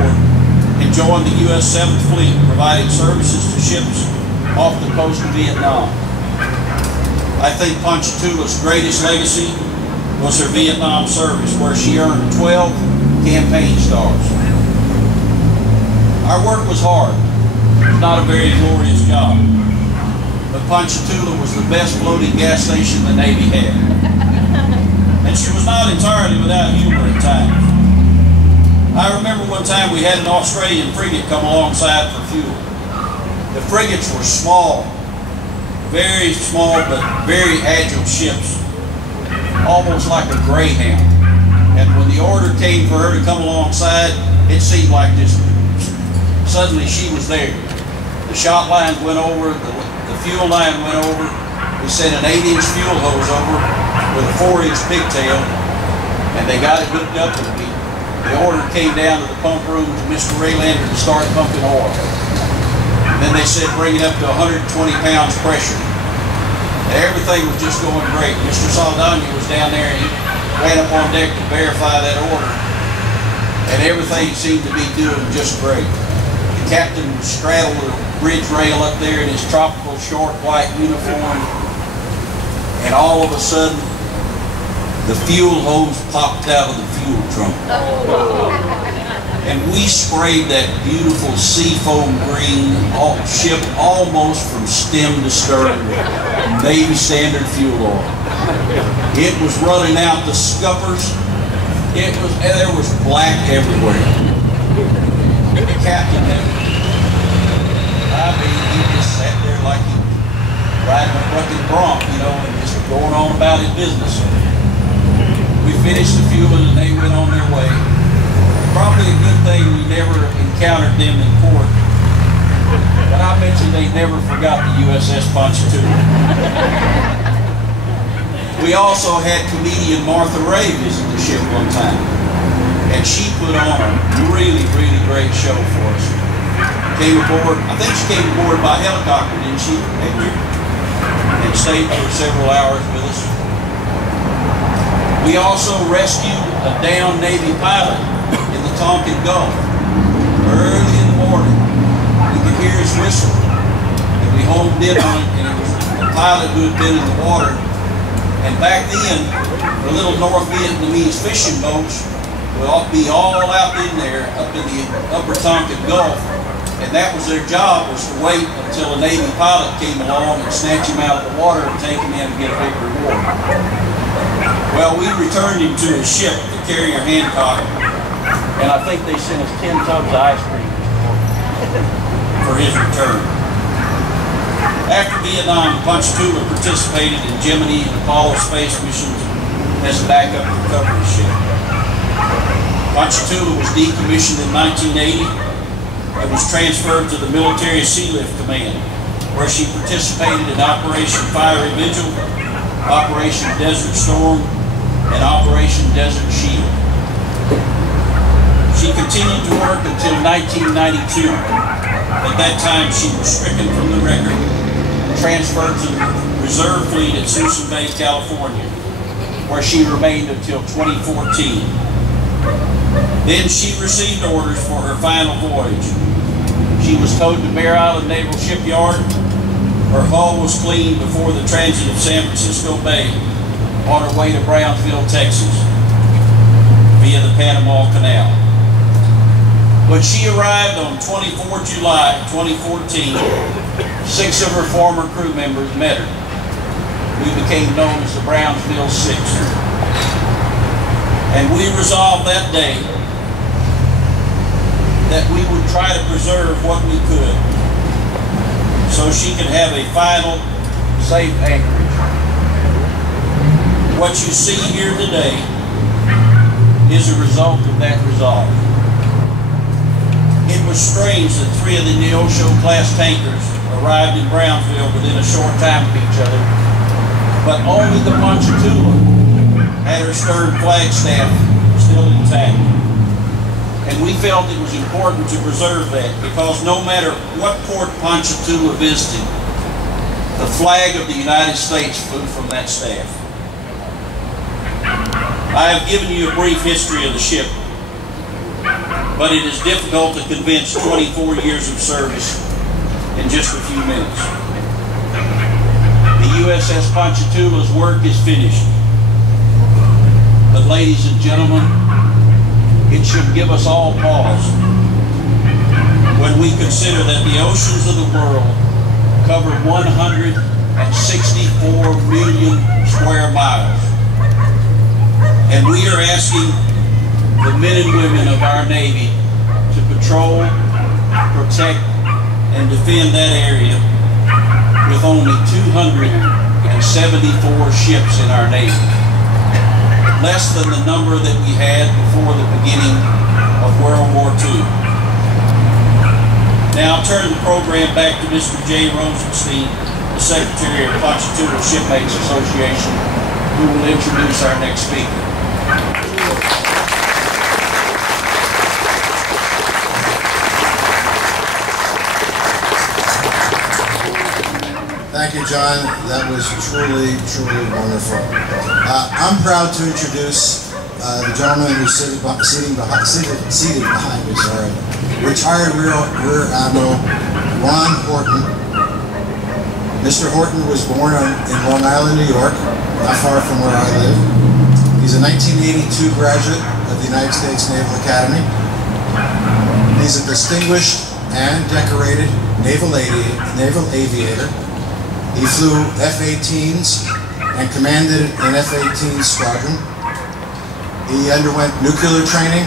and joined the U.S. 7th Fleet, providing services to ships off the coast of Vietnam. I think Ponchatoula's greatest legacy was her Vietnam service, where she earned 12 campaign stars. Our work was hard. It was not a very glorious job. But Ponchatoula was the best floating gas station the Navy had. And she was not entirely without humor at times. I remember one time we had an Australian frigate come alongside for fuel. The frigates were small, very small but very agile ships, almost like a Greyhound. And when the order came for her to come alongside, it seemed like this. Suddenly she was there. The shot lines went over, the fuel line went over. We sent an 8-inch fuel hose over with a 4-inch pigtail, and they got it hooked up, and the order came down to the pump room to Mr. Raylander to start pumping oil. And then they said bring it up to 120 pounds pressure. And everything was just going great. Mr. Saldana was down there, and he ran up on deck to verify that order, and everything seemed to be doing just great. The captain straddled the bridge rail up there in his tropical short white uniform, and all of a sudden, the fuel hose popped out of the fuel trunk. And we sprayed that beautiful seafoam green ship almost from stem to stern with Navy standard fuel oil. It was running out the scuppers. There was black everywhere. The captain he just sat there like he riding a bucking bronc, you know, and just going on about his business. We finished the fueling and they went on their way. Probably a good thing we never encountered them in port. But I mentioned they never forgot the USS Ponchatoula. We also had comedian Martha Ray visit the ship one time. And she put on a really, really great show for us. Came aboard, I think she came aboard by helicopter, didn't she, Hector? And stayed for several hours with us. We also rescued a downed Navy pilot in the Tonkin Gulf. Early in the morning, we could hear his whistle. And we homed in on it, and it was a pilot who had been in the water. And back then, the little North Vietnamese fishing boats would be all out in there, up in the upper Tonkin Gulf. And that was their job, was to wait until a Navy pilot came along and snatch him out of the water and take him in and get a big reward. Well, we returned him to his ship, the carrier Hancock, and I think they sent us 10 tubs of ice cream for his return. After Vietnam, Ponchatoula participated in Gemini and Apollo space missions as a backup recovery ship. Ponchatoula was decommissioned in 1980. It was transferred to the Military Sealift Command, where she participated in Operation Fiery Vigil, Operation Desert Storm, and Operation Desert Shield. She continued to work until 1992. At that time, she was stricken from the record and transferred to the Reserve Fleet at Suisun Bay, California, where she remained until 2014. Then she received orders for her final voyage. She was towed to Bear Island Naval Shipyard. Her hull was cleaned before the transit of San Francisco Bay on her way to Brownsville, Texas, via the Panama Canal. When she arrived on 24 July 2014, 6 of her former crew members met her. We became known as the Brownsville Six. And we resolved that day that we would try to preserve what we could so she could have a final, safe anchorage. What you see here today is a result of that resolve. It was strange that 3 of the Neosho-class tankers arrived in Brownsville within a short time of each other, but only the Ponchatoula had her stern flagstaff still intact. And we felt it was important to preserve that because no matter what port Ponchatoula visited, the flag of the United States flew from that staff. I have given you a brief history of the ship, but it is difficult to convince 24 years of service in just a few minutes. The USS Ponchatoula's work is finished. But ladies and gentlemen, it should give us all pause when we consider that the oceans of the world cover 164 million square miles. And we are asking the men and women of our Navy to patrol, protect, and defend that area with only 274 ships in our Navy. Less than the number that we had before the beginning of World War II. Now I'll turn the program back to Mr. J. Rosenstein, the Secretary of Ponchatoula Shipmates Association, who will introduce our next speaker. Thank you, John. That was truly, truly wonderful. I'm proud to introduce the gentleman who's seated behind me, retired Rear Admiral Ron Horton. Mr. Horton was born in Long Island, New York, not far from where I live. He's a 1982 graduate of the United States Naval Academy. He's a distinguished and decorated naval aviator. He flew F-18s and commanded an F-18 squadron. He underwent nuclear training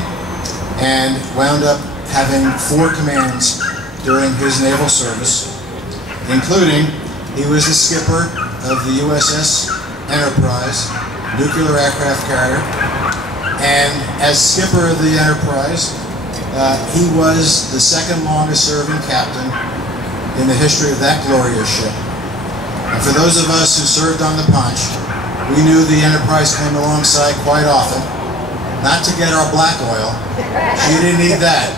and wound up having 4 commands during his naval service, including he was the skipper of the USS Enterprise, nuclear aircraft carrier, and as skipper of the Enterprise, he was the 2nd longest serving captain in the history of that glorious ship. And for those of us who served on the Ponch, we knew the Enterprise came alongside quite often, not to get our black oil. She didn't need that,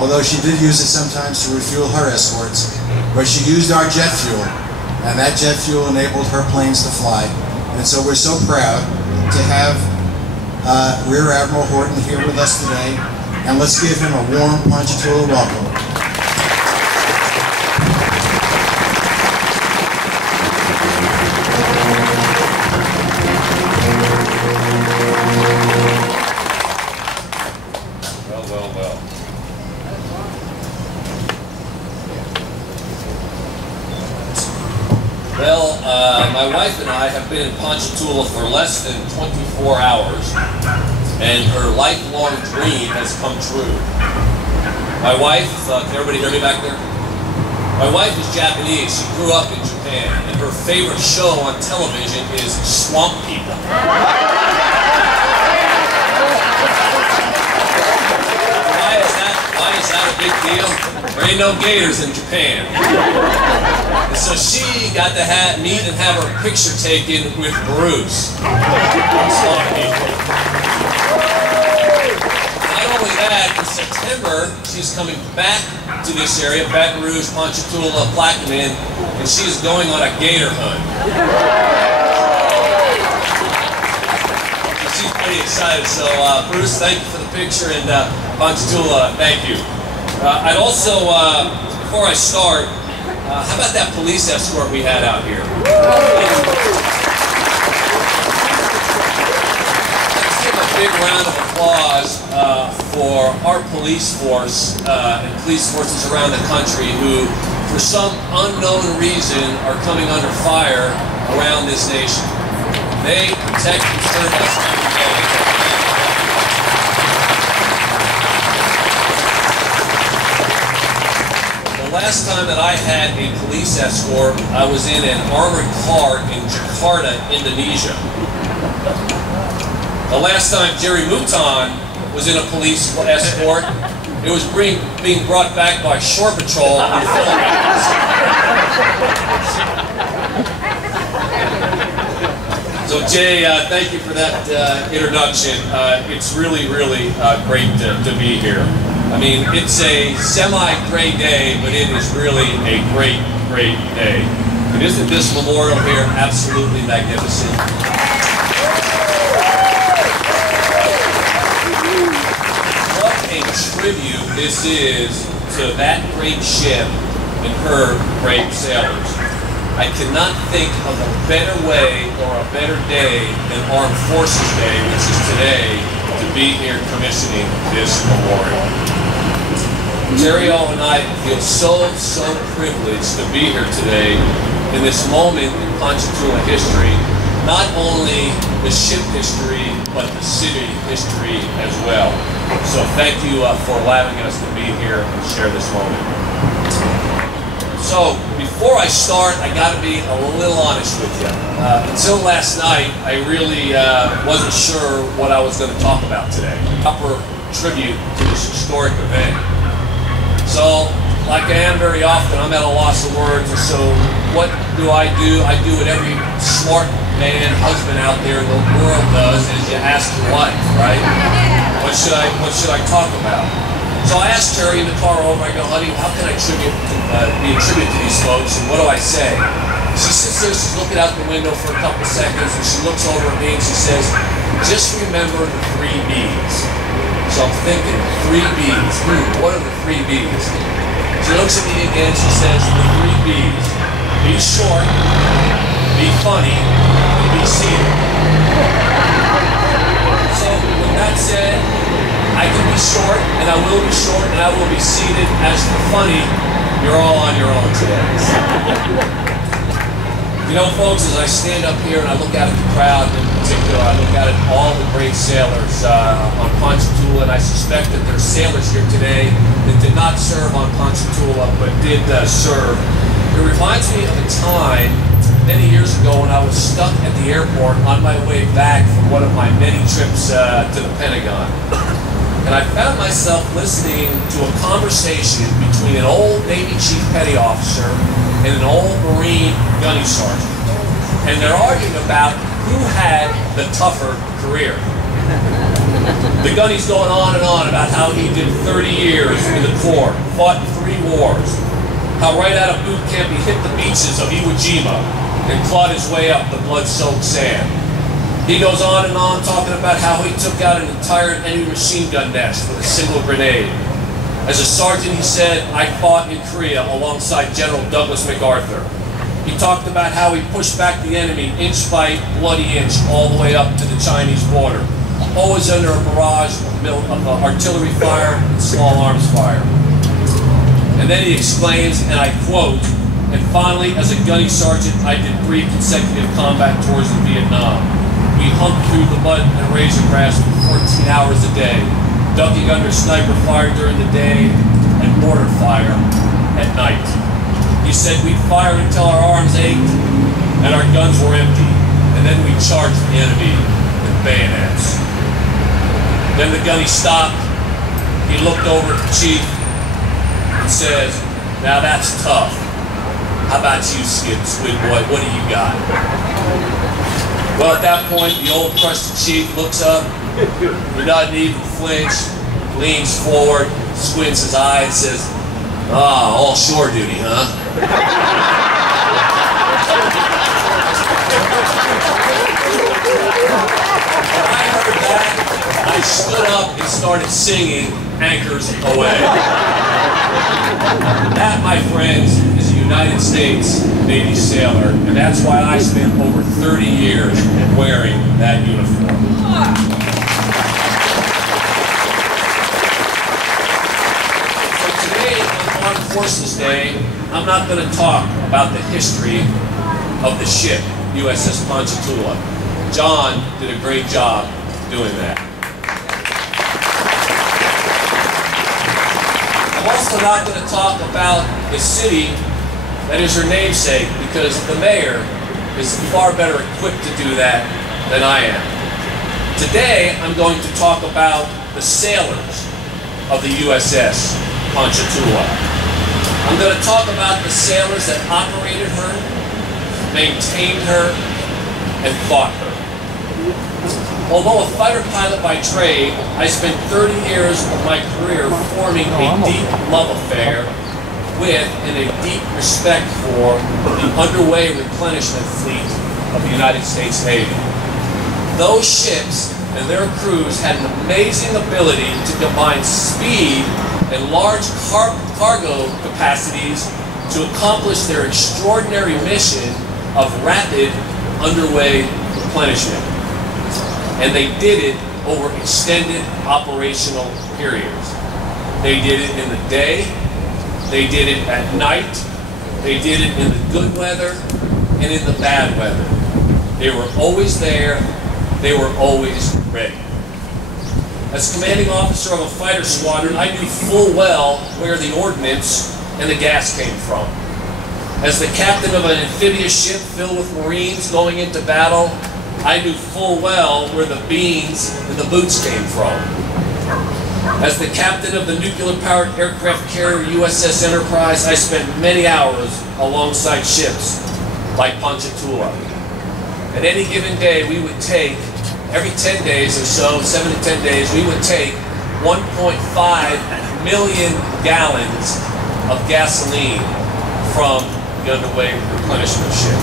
although she did use it sometimes to refuel her escorts. But she used our jet fuel, and that jet fuel enabled her planes to fly. And so we're so proud to have Rear Admiral Horton here with us today, and let's give him a warm Ponchatoula welcome. My wife and I have been in Ponchatoula for less than 24 hours, and her lifelong dream has come true. My wife, can everybody hear me back there? My wife is Japanese. She grew up in Japan, and her favorite show on television is Swamp People. Why is that a big deal? There ain't no gators in Japan. And so she got to meet and have her picture taken with Bruce. Not only that, in September, she's coming back to this area, Baton Rouge, Ponchatoula, Plaquemine, and she's going on a gator hunt. She's pretty excited. So, Bruce, thank you for the picture, and Ponchatoula, thank you. I'd also, before I start, how about that police escort we had out here? Let's give a big round of applause for our police force and police forces around the country who, for some unknown reason, are coming under fire around this nation. They protect and serve us every day. time that I had a police escort, I was in an armored car in Jakarta, Indonesia. The last time Jerry Mouton was in a police escort, it was being brought back by Shore Patrol in the Philippines. So Jay, thank you for that introduction. It's really, really great to be here. I mean, it's a semi-gray day, but it is really a great, great day. And isn't this memorial here absolutely magnificent? What a tribute this is to that great ship and her brave sailors. I cannot think of a better way or a better day than Armed Forces Day, which is today, to be here commissioning this memorial. Terry O and I feel so privileged to be here today in this moment in Ponchatoula history, not only the ship history, but the city history as well. So thank you for allowing us to be here and share this moment. So before I start, I got to be a little honest with you. Until last night, I really wasn't sure what I was going to talk about today. Proper tribute to this historic event. So, like I am very often, I'm at a loss of words. And so, what do? I do what every smart man, husband out there in the world does: is you ask your wife, right? What should I talk about? So I asked Terry in the car over. I go, honey, how can I be a tribute to these folks? And what do I say? She sits there, she's looking out the window for a couple seconds, and she looks over at me and she says, just remember the 3 B's. So I'm thinking, 3 B's. What are the 3 B's? She looks at me again, she says, the 3 B's. Be short, be funny, and be seated. So with that said, I can be short, and I will be short, and I will be seated. As for funny, you're all on your own today. You know, folks, as I stand up here and I look out at the crowd in particular, I look out at all the great sailors on Ponchatoula, and I suspect that there's sailors here today that did not serve on Ponchatoula, but did serve. It reminds me of a time many years ago when I was stuck at the airport on my way back from one of my many trips to the Pentagon. And I found myself listening to a conversation between an old Navy Chief Petty Officer and an old Marine Gunny Sergeant. And they're arguing about who had the tougher career. The gunny's going on and on about how he did 30 years in the Corps, fought in 3 wars, how right out of boot camp he hit the beaches of Iwo Jima and clawed his way up the blood-soaked sand. He goes on and on talking about how he took out an entire enemy machine gun nest with a single grenade. As a sergeant, he said, I fought in Korea alongside General Douglas MacArthur. He talked about how he pushed back the enemy inch by bloody inch all the way up to the Chinese border, always under a barrage of artillery fire and small arms fire. And then he exclaims, and I quote, and finally, as a gunny sergeant, I did 3 consecutive combat tours in Vietnam. We humped through the mud and razor grass for 14 hours a day, ducking under sniper fire during the day and mortar fire at night. He said we'd fire until our arms ached and our guns were empty, and then we'd charge the enemy with bayonets. Then the gunny stopped, he looked over at the chief and says, now that's tough. How about you, Squid Boy, what do you got? Well, at that point, the old crusted chief looks up, he doesn't even flinch, leans forward, squints his eye and says, ah, all shore duty, huh? When I heard that, I stood up and started singing Anchors Away. That, my friends, is a United States Navy sailor, and that's why I spent over 30 years wearing that uniform. So today, on Armed Forces Day, I'm not going to talk about the history of the ship, USS Ponchatoula. John did a great job doing that. I'm also also not going to talk about the city that is her namesake, because the mayor is far better equipped to do that than I am. Today, I'm going to talk about the sailors of the USS Ponchatoula. I'm going to talk about the sailors that operated her, maintained her, and fought her. Although a fighter pilot by trade, I spent 30 years of my career forming a deep love affair with and a deep respect for the underway replenishment fleet of the United States Navy. Those ships and their crews had an amazing ability to combine speed and large cargo capacities to accomplish their extraordinary mission of rapid underway replenishment. And they did it over extended operational periods. They did it in the day, they did it at night, they did it in the good weather and in the bad weather. They were always there, they were always ready. As commanding officer of a fighter squadron, I knew full well where the ordnance and the gas came from. As the captain of an amphibious ship filled with Marines going into battle, I knew full well where the beans and the boots came from. As the captain of the nuclear-powered aircraft carrier USS Enterprise, I spent many hours alongside ships like Ponchatoula. At any given day, we would take, every 10 days or so, 7 to 10 days, we would take 1.5 million gallons of gasoline from the underway replenishment ship.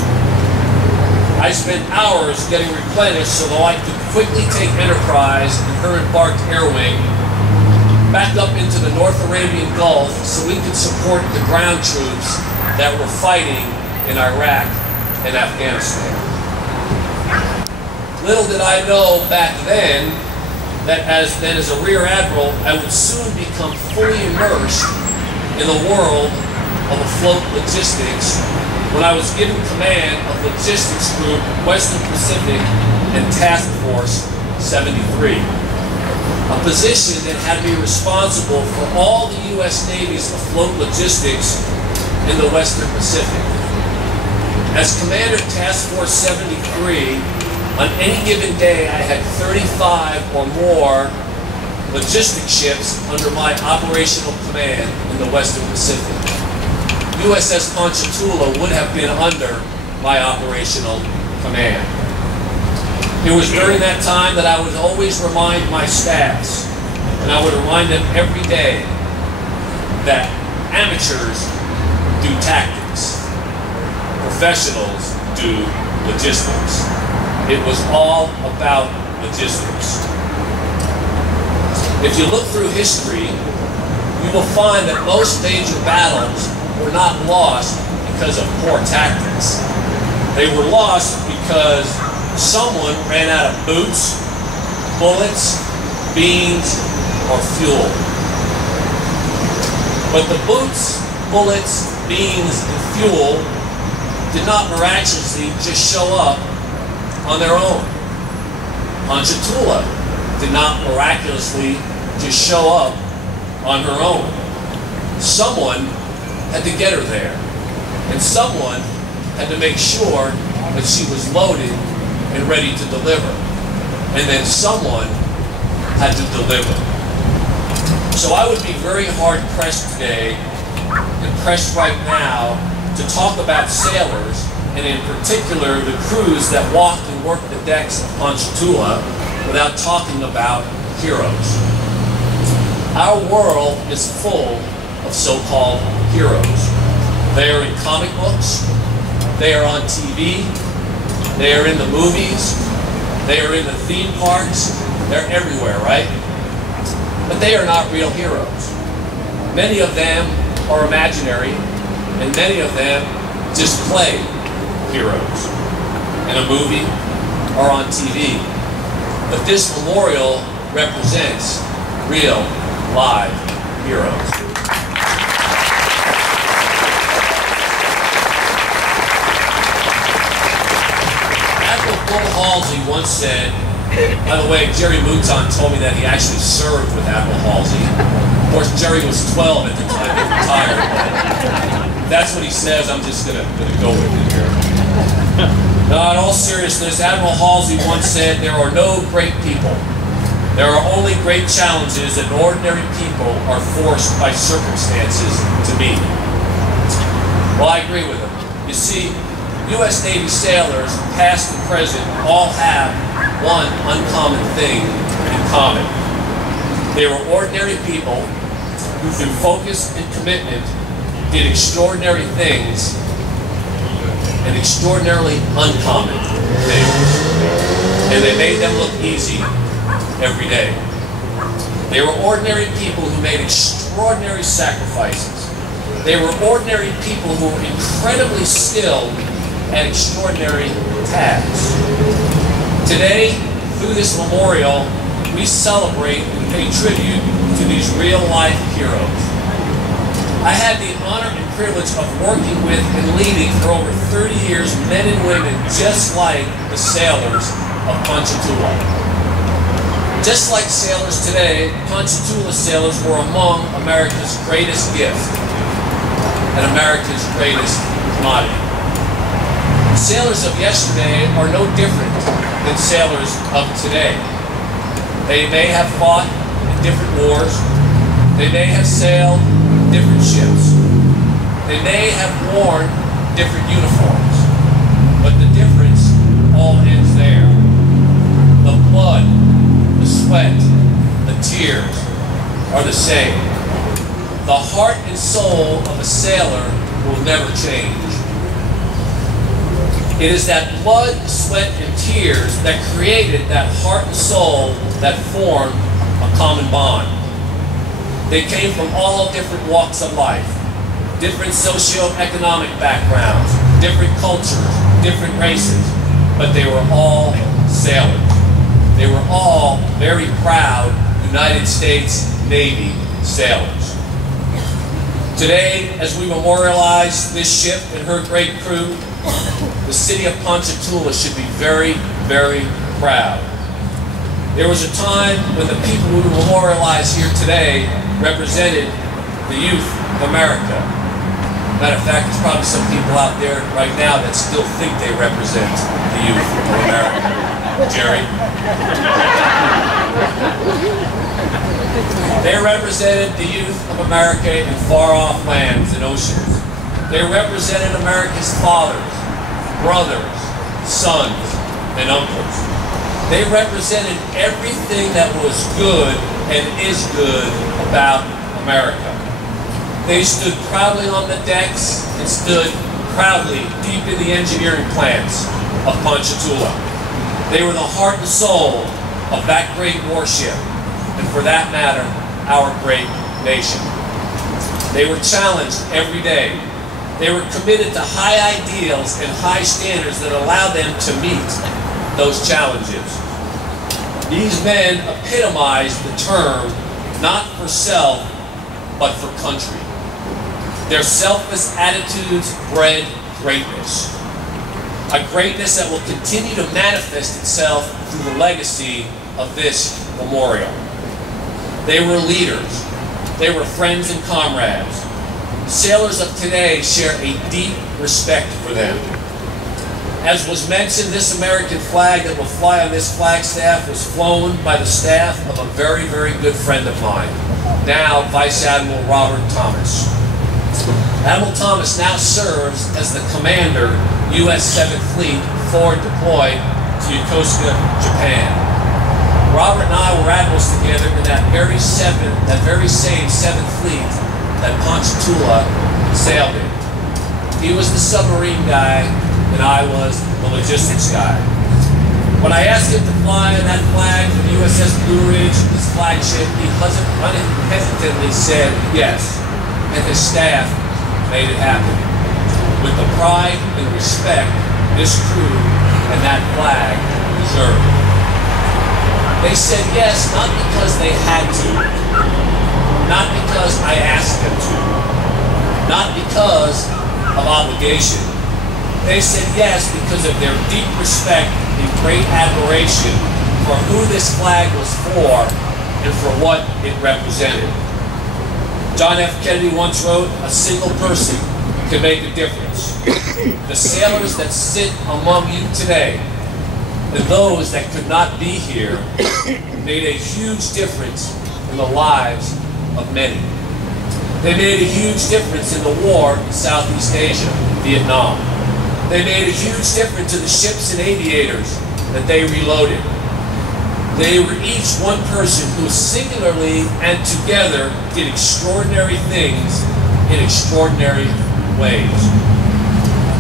I spent hours getting replenished so that I could quickly take Enterprise and her embarked air wing back up into the North Arabian Gulf so we could support the ground troops that were fighting in Iraq and Afghanistan. Little did I know back then that as a Rear Admiral, I would soon become fully immersed in the world of afloat logistics when I was given command of Logistics Group Western Pacific and Task Force 73, a position that had me responsible for all the U.S. Navy's afloat logistics in the Western Pacific. As commander of Task Force 73, on any given day I had 35 or more logistic ships under my operational command in the Western Pacific. USS Ponchatoula would have been under my operational command. It was during that time that I would always remind my staffs, and I would remind them every day, that amateurs do tactics, professionals do logistics. It was all about logistics. If you look through history, you will find that most major battles were not lost because of poor tactics. They were lost because someone ran out of boots, bullets, beans, or fuel. But the boots, bullets, beans, and fuel did not miraculously just show up on their own. Ponchatoula did not miraculously just show up on her own. Someone had to get her there, and someone had to make sure that she was loaded and ready to deliver, and then someone had to deliver. So I would be very hard pressed today, and pressed right now, to talk about sailors, and in particular the crews that walked and worked the decks of Ponchatoula, without talking about heroes. Our world is full of so-called heroes. They are in comic books, they are on TV, they are in the movies, they are in the theme parks, they're everywhere, right? But they are not real heroes. Many of them are imaginary, and many of them just play heroes in a movie or on TV. But this memorial represents real, live heroes. Admiral Halsey once said, By the way, Jerry Mouton told me that he actually served with Admiral Halsey. Of course, Jerry was 12 at the time he retired. But if that's what he says, I'm just gonna go with it here. Now, in all seriousness, Admiral Halsey once said, "There are no great people. There are only great challenges that ordinary people are forced by circumstances to meet." Well, I agree with him. You see, U.S. Navy sailors, past and present, all have one uncommon thing in common. They were ordinary people who, through focus and commitment, did extraordinary things and extraordinarily uncommon things. And they made them look easy every day. They were ordinary people who made extraordinary sacrifices. They were ordinary people who were incredibly skilled at extraordinary tasks. Today, through this memorial, we celebrate and pay tribute to these real-life heroes. I had the honor and privilege of working with and leading for over 30 years men and women just like the sailors of Ponchatoula. Just like sailors today, Ponchatoula sailors were among America's greatest gift and America's greatest commodity. Sailors of yesterday are no different than sailors of today. They may have fought in different wars. They may have sailed different ships. They may have worn different uniforms. But the difference all ends there. The blood, the sweat, the tears are the same. The heart and soul of a sailor will never change. It is that blood, sweat, and tears that created that heart and soul that formed a common bond. They came from all different walks of life, different socioeconomic backgrounds, different cultures, different races, but they were all sailors. They were all very proud United States Navy sailors. Today, as we memorialize this ship and her great crew, the city of Ponchatoula should be very, very proud. There was a time when the people we memorialize here today represented the youth of America. Matter of fact, there's probably some people out there right now that still think they represent the youth of America. Jerry? They represented the youth of America in far-off lands and oceans. They represented America's fathers, brothers, sons, and uncles. They represented everything that was good and is good about America. They stood proudly on the decks and stood proudly deep in the engineering plants of Ponchatoula. They were the heart and soul of that great warship, and for that matter, our great nation. They were challenged every day. They were committed to high ideals and high standards that allowed them to meet those challenges. These men epitomized the term, not for self, but for country. Their selfless attitudes bred greatness. A greatness that will continue to manifest itself through the legacy of this memorial. They were leaders. They were friends and comrades. Sailors of today share a deep respect for them. As was mentioned, this American flag that will fly on this flagstaff was flown by the staff of a very, very good friend of mine, now Vice Admiral Robert Thomas. Admiral Thomas now serves as the commander, U.S. 7th Fleet, forward deployed to Yokosuka, Japan. Robert and I were admirals together in that very same 7th Fleet that Ponchatoula sailed in. He was the submarine guy, and I was the logistics guy. When I asked him to fly on that flag for the USS Blue Ridge, his flagship, he unhesitantly said yes, and his staff made it happen. With the pride and respect this crew and that flag deserved. They said yes, not because they had to, not because I asked them to, not because of obligation. They said yes because of their deep respect and great admiration for who this flag was for and for what it represented. John F. Kennedy once wrote, "A single person can make a difference." The sailors that sit among you today and those that could not be here made a huge difference in the lives of many. They made a huge difference in the war in Southeast Asia, Vietnam. They made a huge difference in the ships and aviators that they reloaded. They were each one person who singularly and together did extraordinary things in extraordinary ways.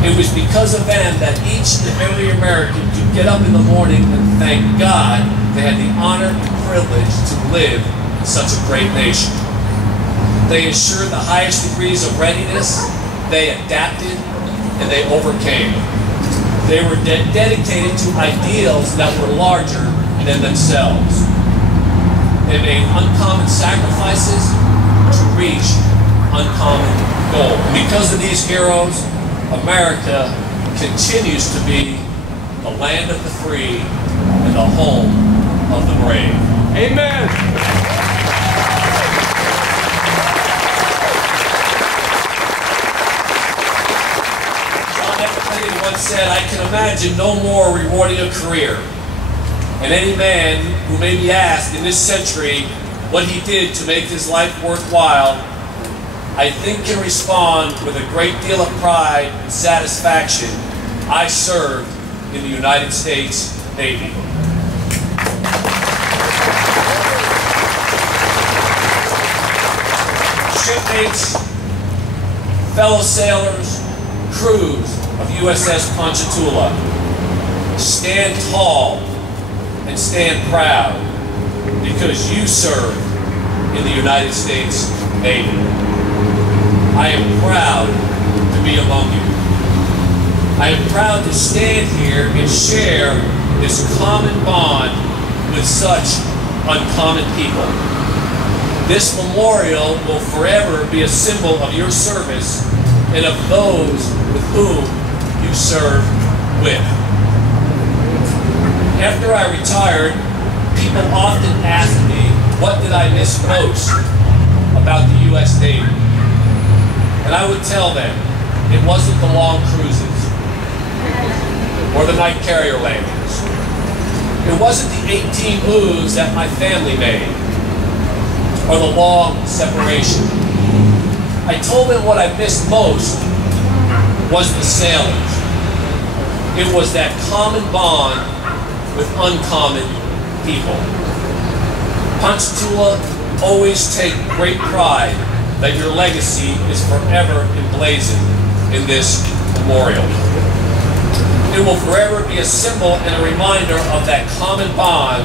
It was because of them that each and every American could get up in the morning and thank God they had the honor and privilege to live in such a great nation. They ensured the highest degrees of readiness, they adapted, and they overcame. They were dedicated to ideals that were larger than themselves. They made uncommon sacrifices to reach uncommon goals. Because of these heroes, America continues to be the land of the free and the home of the brave. Amen. John F. Kennedy once said, "I can imagine no more rewarding a career. And any man who may be asked in this century what he did to make his life worthwhile, I think can respond with a great deal of pride and satisfaction, I served in the United States Navy." Shipmates, fellow sailors, crews of USS Ponchatoula, stand tall and stand proud because you served in the United States Navy. I am proud to be among you. I am proud to stand here and share this common bond with such uncommon people. This memorial will forever be a symbol of your service and of those with whom you served with. After I retired, people often asked me, what did I miss most about the U.S. Navy? And I would tell them, it wasn't the long cruises or the night carrier landings. It wasn't the 18 moves that my family made or the long separation. I told them what I missed most was the sailors. It was that common bond with uncommon people. Ponchatoula always take great pride that your legacy is forever emblazoned in this memorial. It will forever be a symbol and a reminder of that common bond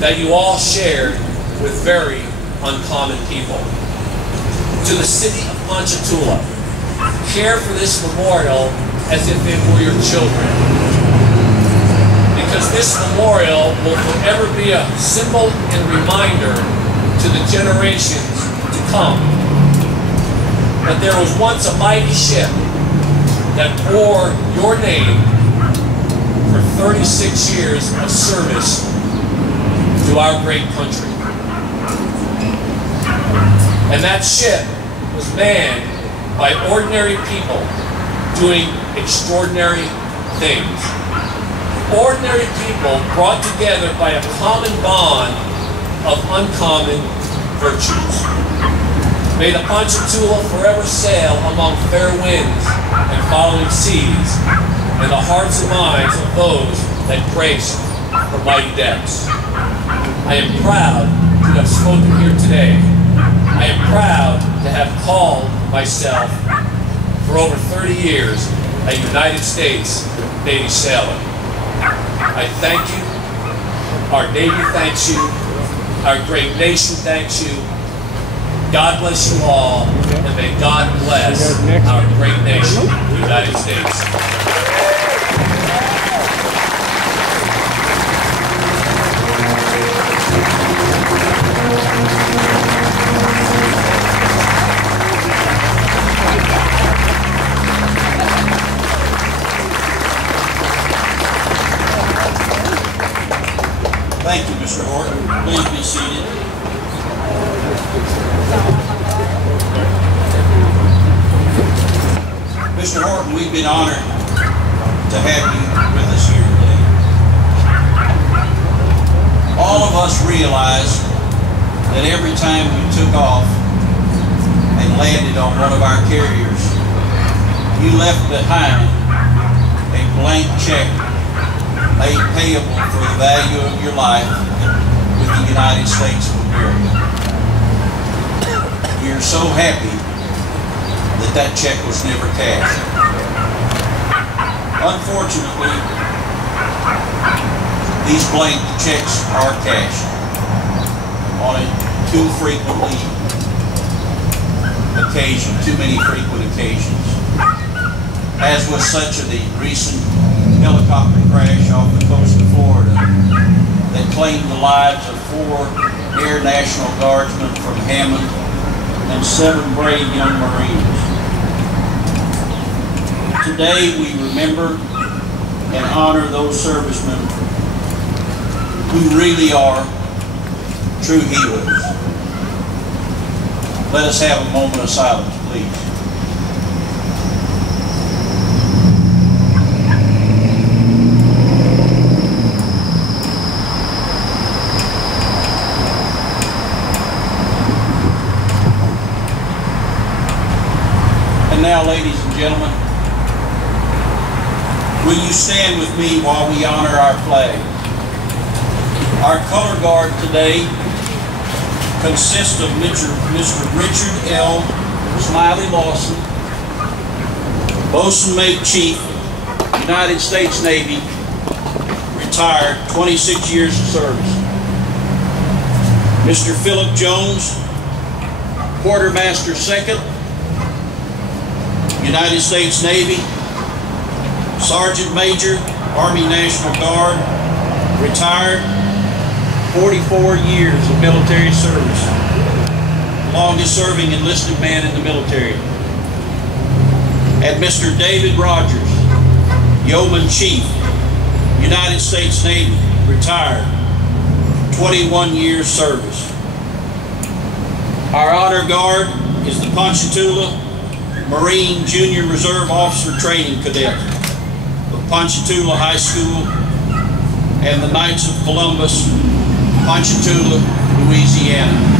that you all shared with very uncommon people. To the city of Ponchatoula, care for this memorial as if it were your children. Because this memorial will forever be a symbol and reminder to the generations to come that there was once a mighty ship that bore your name for 36 years of service to our great country. And that ship was manned by ordinary people doing extraordinary things. Ordinary people brought together by a common bond of uncommon virtues. May the Ponchatoula forever sail among fair winds and following seas in the hearts and minds of those that grace the mighty depths. I am proud to have spoken here today. I am proud to have called myself for over 30 years a United States Navy sailor. I thank you, our Navy thanks you, our great nation thanks you. God bless you all, and may God bless our great nation, the United States. been honored to have you with us here today. All of us realize that every time you took off and landed on one of our carriers, you left behind a blank check made payable for the value of your life with the United States of America. We are so happy that that check was never cashed. Unfortunately, these blank checks are cashed on a too many frequent occasions, as was such of the recent helicopter crash off the coast of Florida that claimed the lives of 4 Air National Guardsmen from Hammond and 7 brave young Marines. Today we remember and honor those servicemen who really are true heroes. Let us have a moment of silence, please. And now, ladies and gentlemen, will you stand with me while we honor our flag? Our color guard today consists of Mr. Richard L. Smiley Lawson, Bosun Mate Chief, United States Navy, retired, 26 years of service. Mr. Philip Jones, Quartermaster 2nd, United States Navy, Sergeant Major, Army National Guard, retired, 44 years of military service, longest serving enlisted man in the military. And Mr. David Rogers, Yeoman Chief, United States Navy, retired, 21 years service. Our honor guard is the Ponchatoula Marine Junior Reserve Officer Training Cadet of Ponchatoula High School and the Knights of Columbus, Ponchatoula, Louisiana.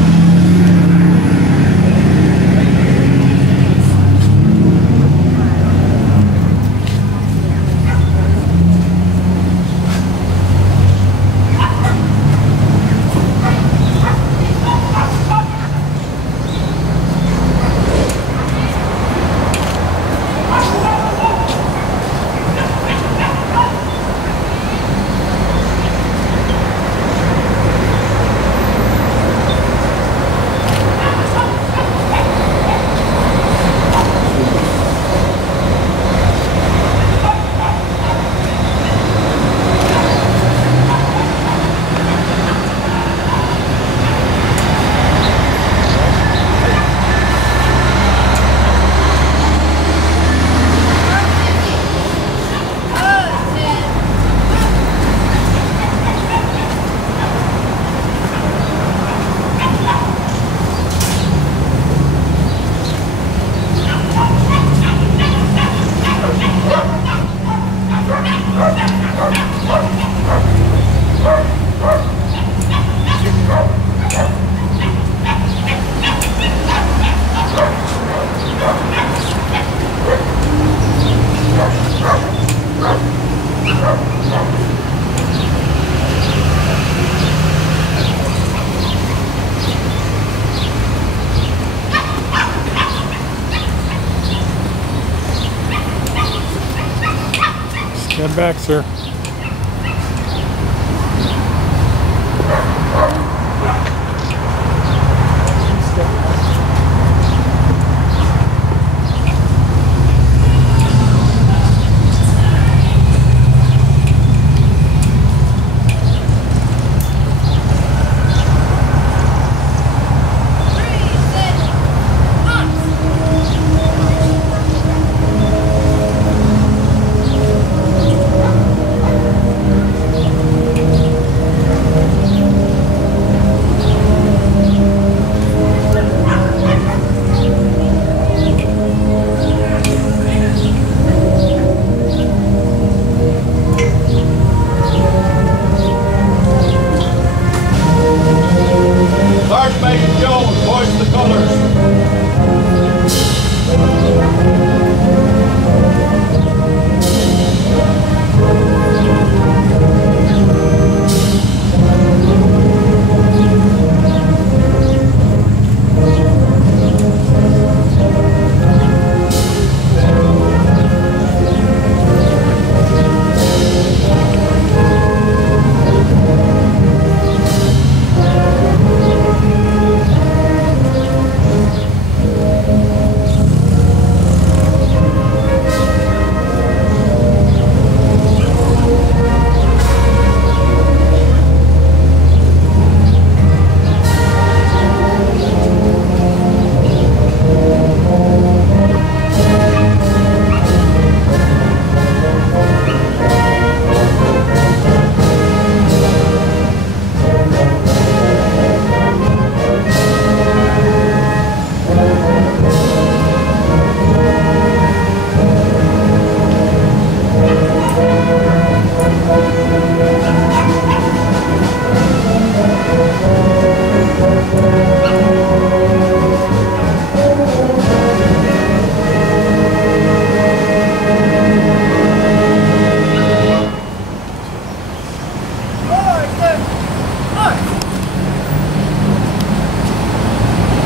Stand back, sir.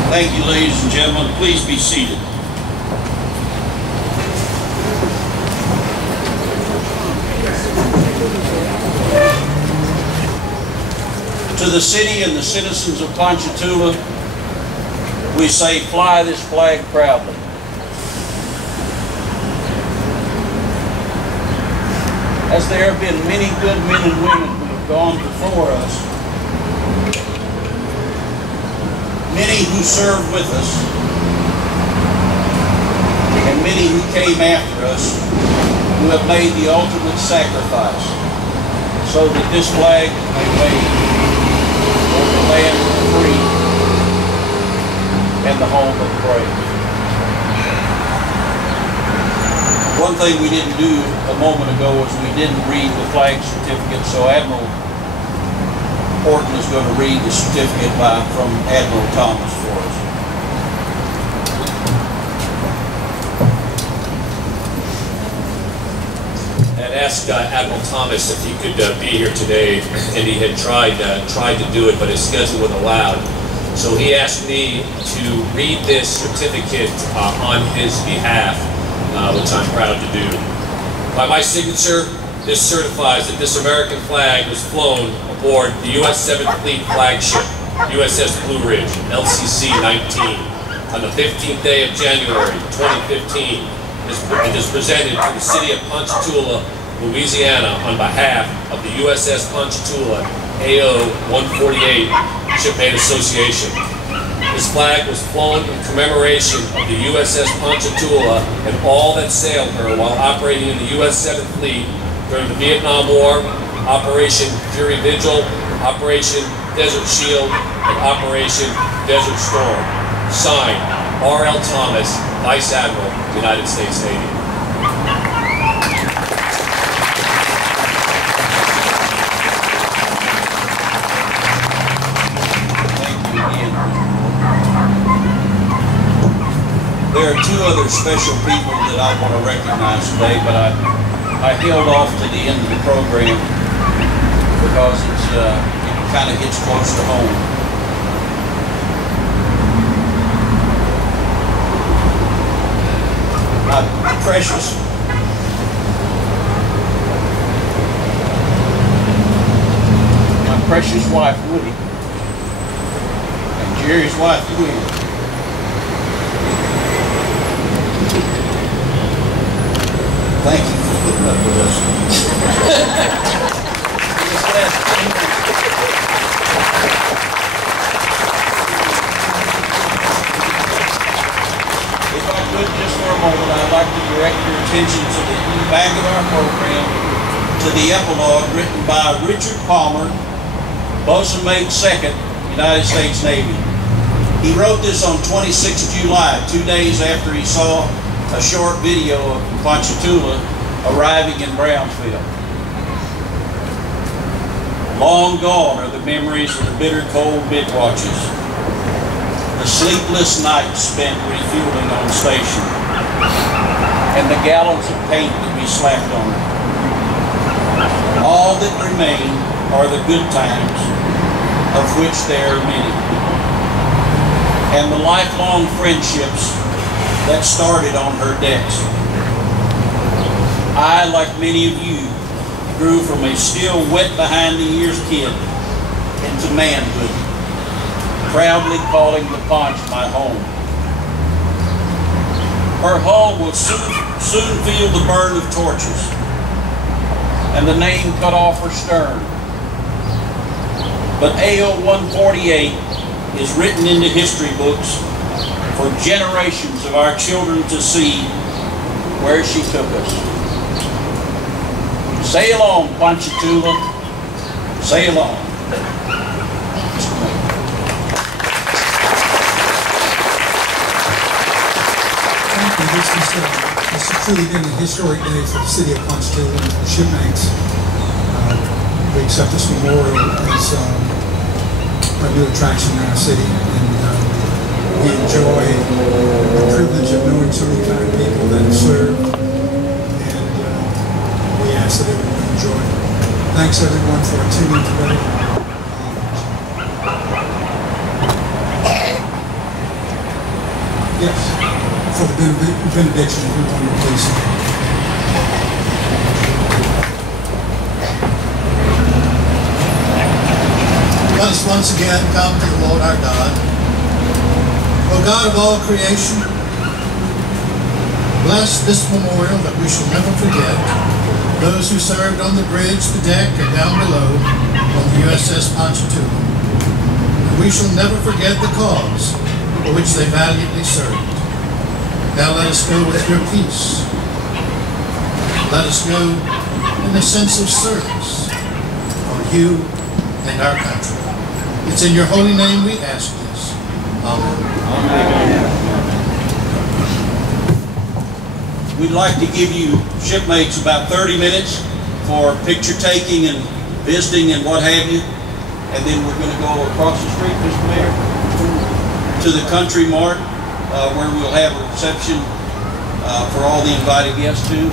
Thank you, ladies and gentlemen. Please be seated. To the city and the citizens of Ponchatoula, we say, fly this flag proudly. As there have been many good men and women who have gone before us, many who served with us, and many who came after us, who have made the ultimate sacrifice so that this flag may wave over the land of the free and the home of the brave. One thing we didn't do a moment ago was we didn't read the flag certificate, so Admiral Horton is going to read the certificate from Admiral Thomas for us. I asked Admiral Thomas if he could be here today, and he had tried to do it, but his schedule wouldn't allow. So he asked me to read this certificate on his behalf, which I'm proud to do. By my signature, this certifies that this American flag was flown aboard the U.S. 7th Fleet flagship, USS Blue Ridge, LCC 19, on the 15th day of January 2015. It is presented to the city of Ponchatoula, Louisiana, on behalf of the USS Ponchatoula AO 148 Shipmate Association. This flag was flown in commemoration of the USS Ponchatoula and all that sailed her while operating in the U.S. 7th Fleet during the Vietnam War, Operation Fury Vigil, Operation Desert Shield, and Operation Desert Storm. Signed, R.L. Thomas, Vice Admiral, United States Navy. There are two other special people that I want to recognize today, but I held off to the end of the program because it kind of hits close to home. My precious wife, Woody, and Jerry's wife, Louie. Thank you for putting up with us. If I could, just for a moment, I'd like to direct your attention to the back of our program, to the epilogue written by Richard Palmer, Bosun Mate 2nd, United States Navy. He wrote this on 26 July, 2 days after he saw a short video of Ponchatoula arriving in Brownsville. Long gone are the memories of the bitter cold mid-watches, the sleepless nights spent refueling on station, and the gallons of paint that we slapped on her. All that remain are the good times, of which there are many, and the lifelong friendships that started on her decks. I, like many of you, grew from a still wet behind the ears kid into manhood, proudly calling the Ponch my home. Her hull will soon feel the burn of torches and the name cut off her stern. But AO 148 is written into history books for generations of our children to see where she took us. Sail on, Ponchatoula. Sail on. Thank you. This has truly been a historic day for the city of Ponchatoula and the shipmates. We accept this memorial as a new attraction in our city, and we enjoy the privilege of knowing so many fine people that have served, and we ask that everyone enjoy. Thanks everyone for tuning today. Yes, for the benediction, if you want to please. Let us once again come to the Lord our God. O God of all creation, bless this memorial that we shall never forget, those who served on the bridge, the deck, and down below on the USS Ponchatoula. We shall never forget the cause for which they valiantly served. Now let us go with your peace. Let us go in a sense of service for you and our country. It's in your holy name we ask this. Amen. We'd like to give you shipmates about 30 minutes for picture taking and visiting and what have you. And then we're going to go across the street, Mr. Mayor, to the Country Mart, where we'll have a reception for all the invited guests too.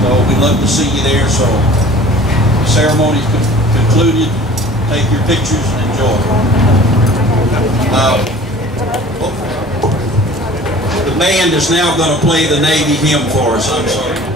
So we'd love to see you there. So the ceremony's concluded. Take your pictures and enjoy. The band is now going to play the Navy hymn for us. I'm sorry.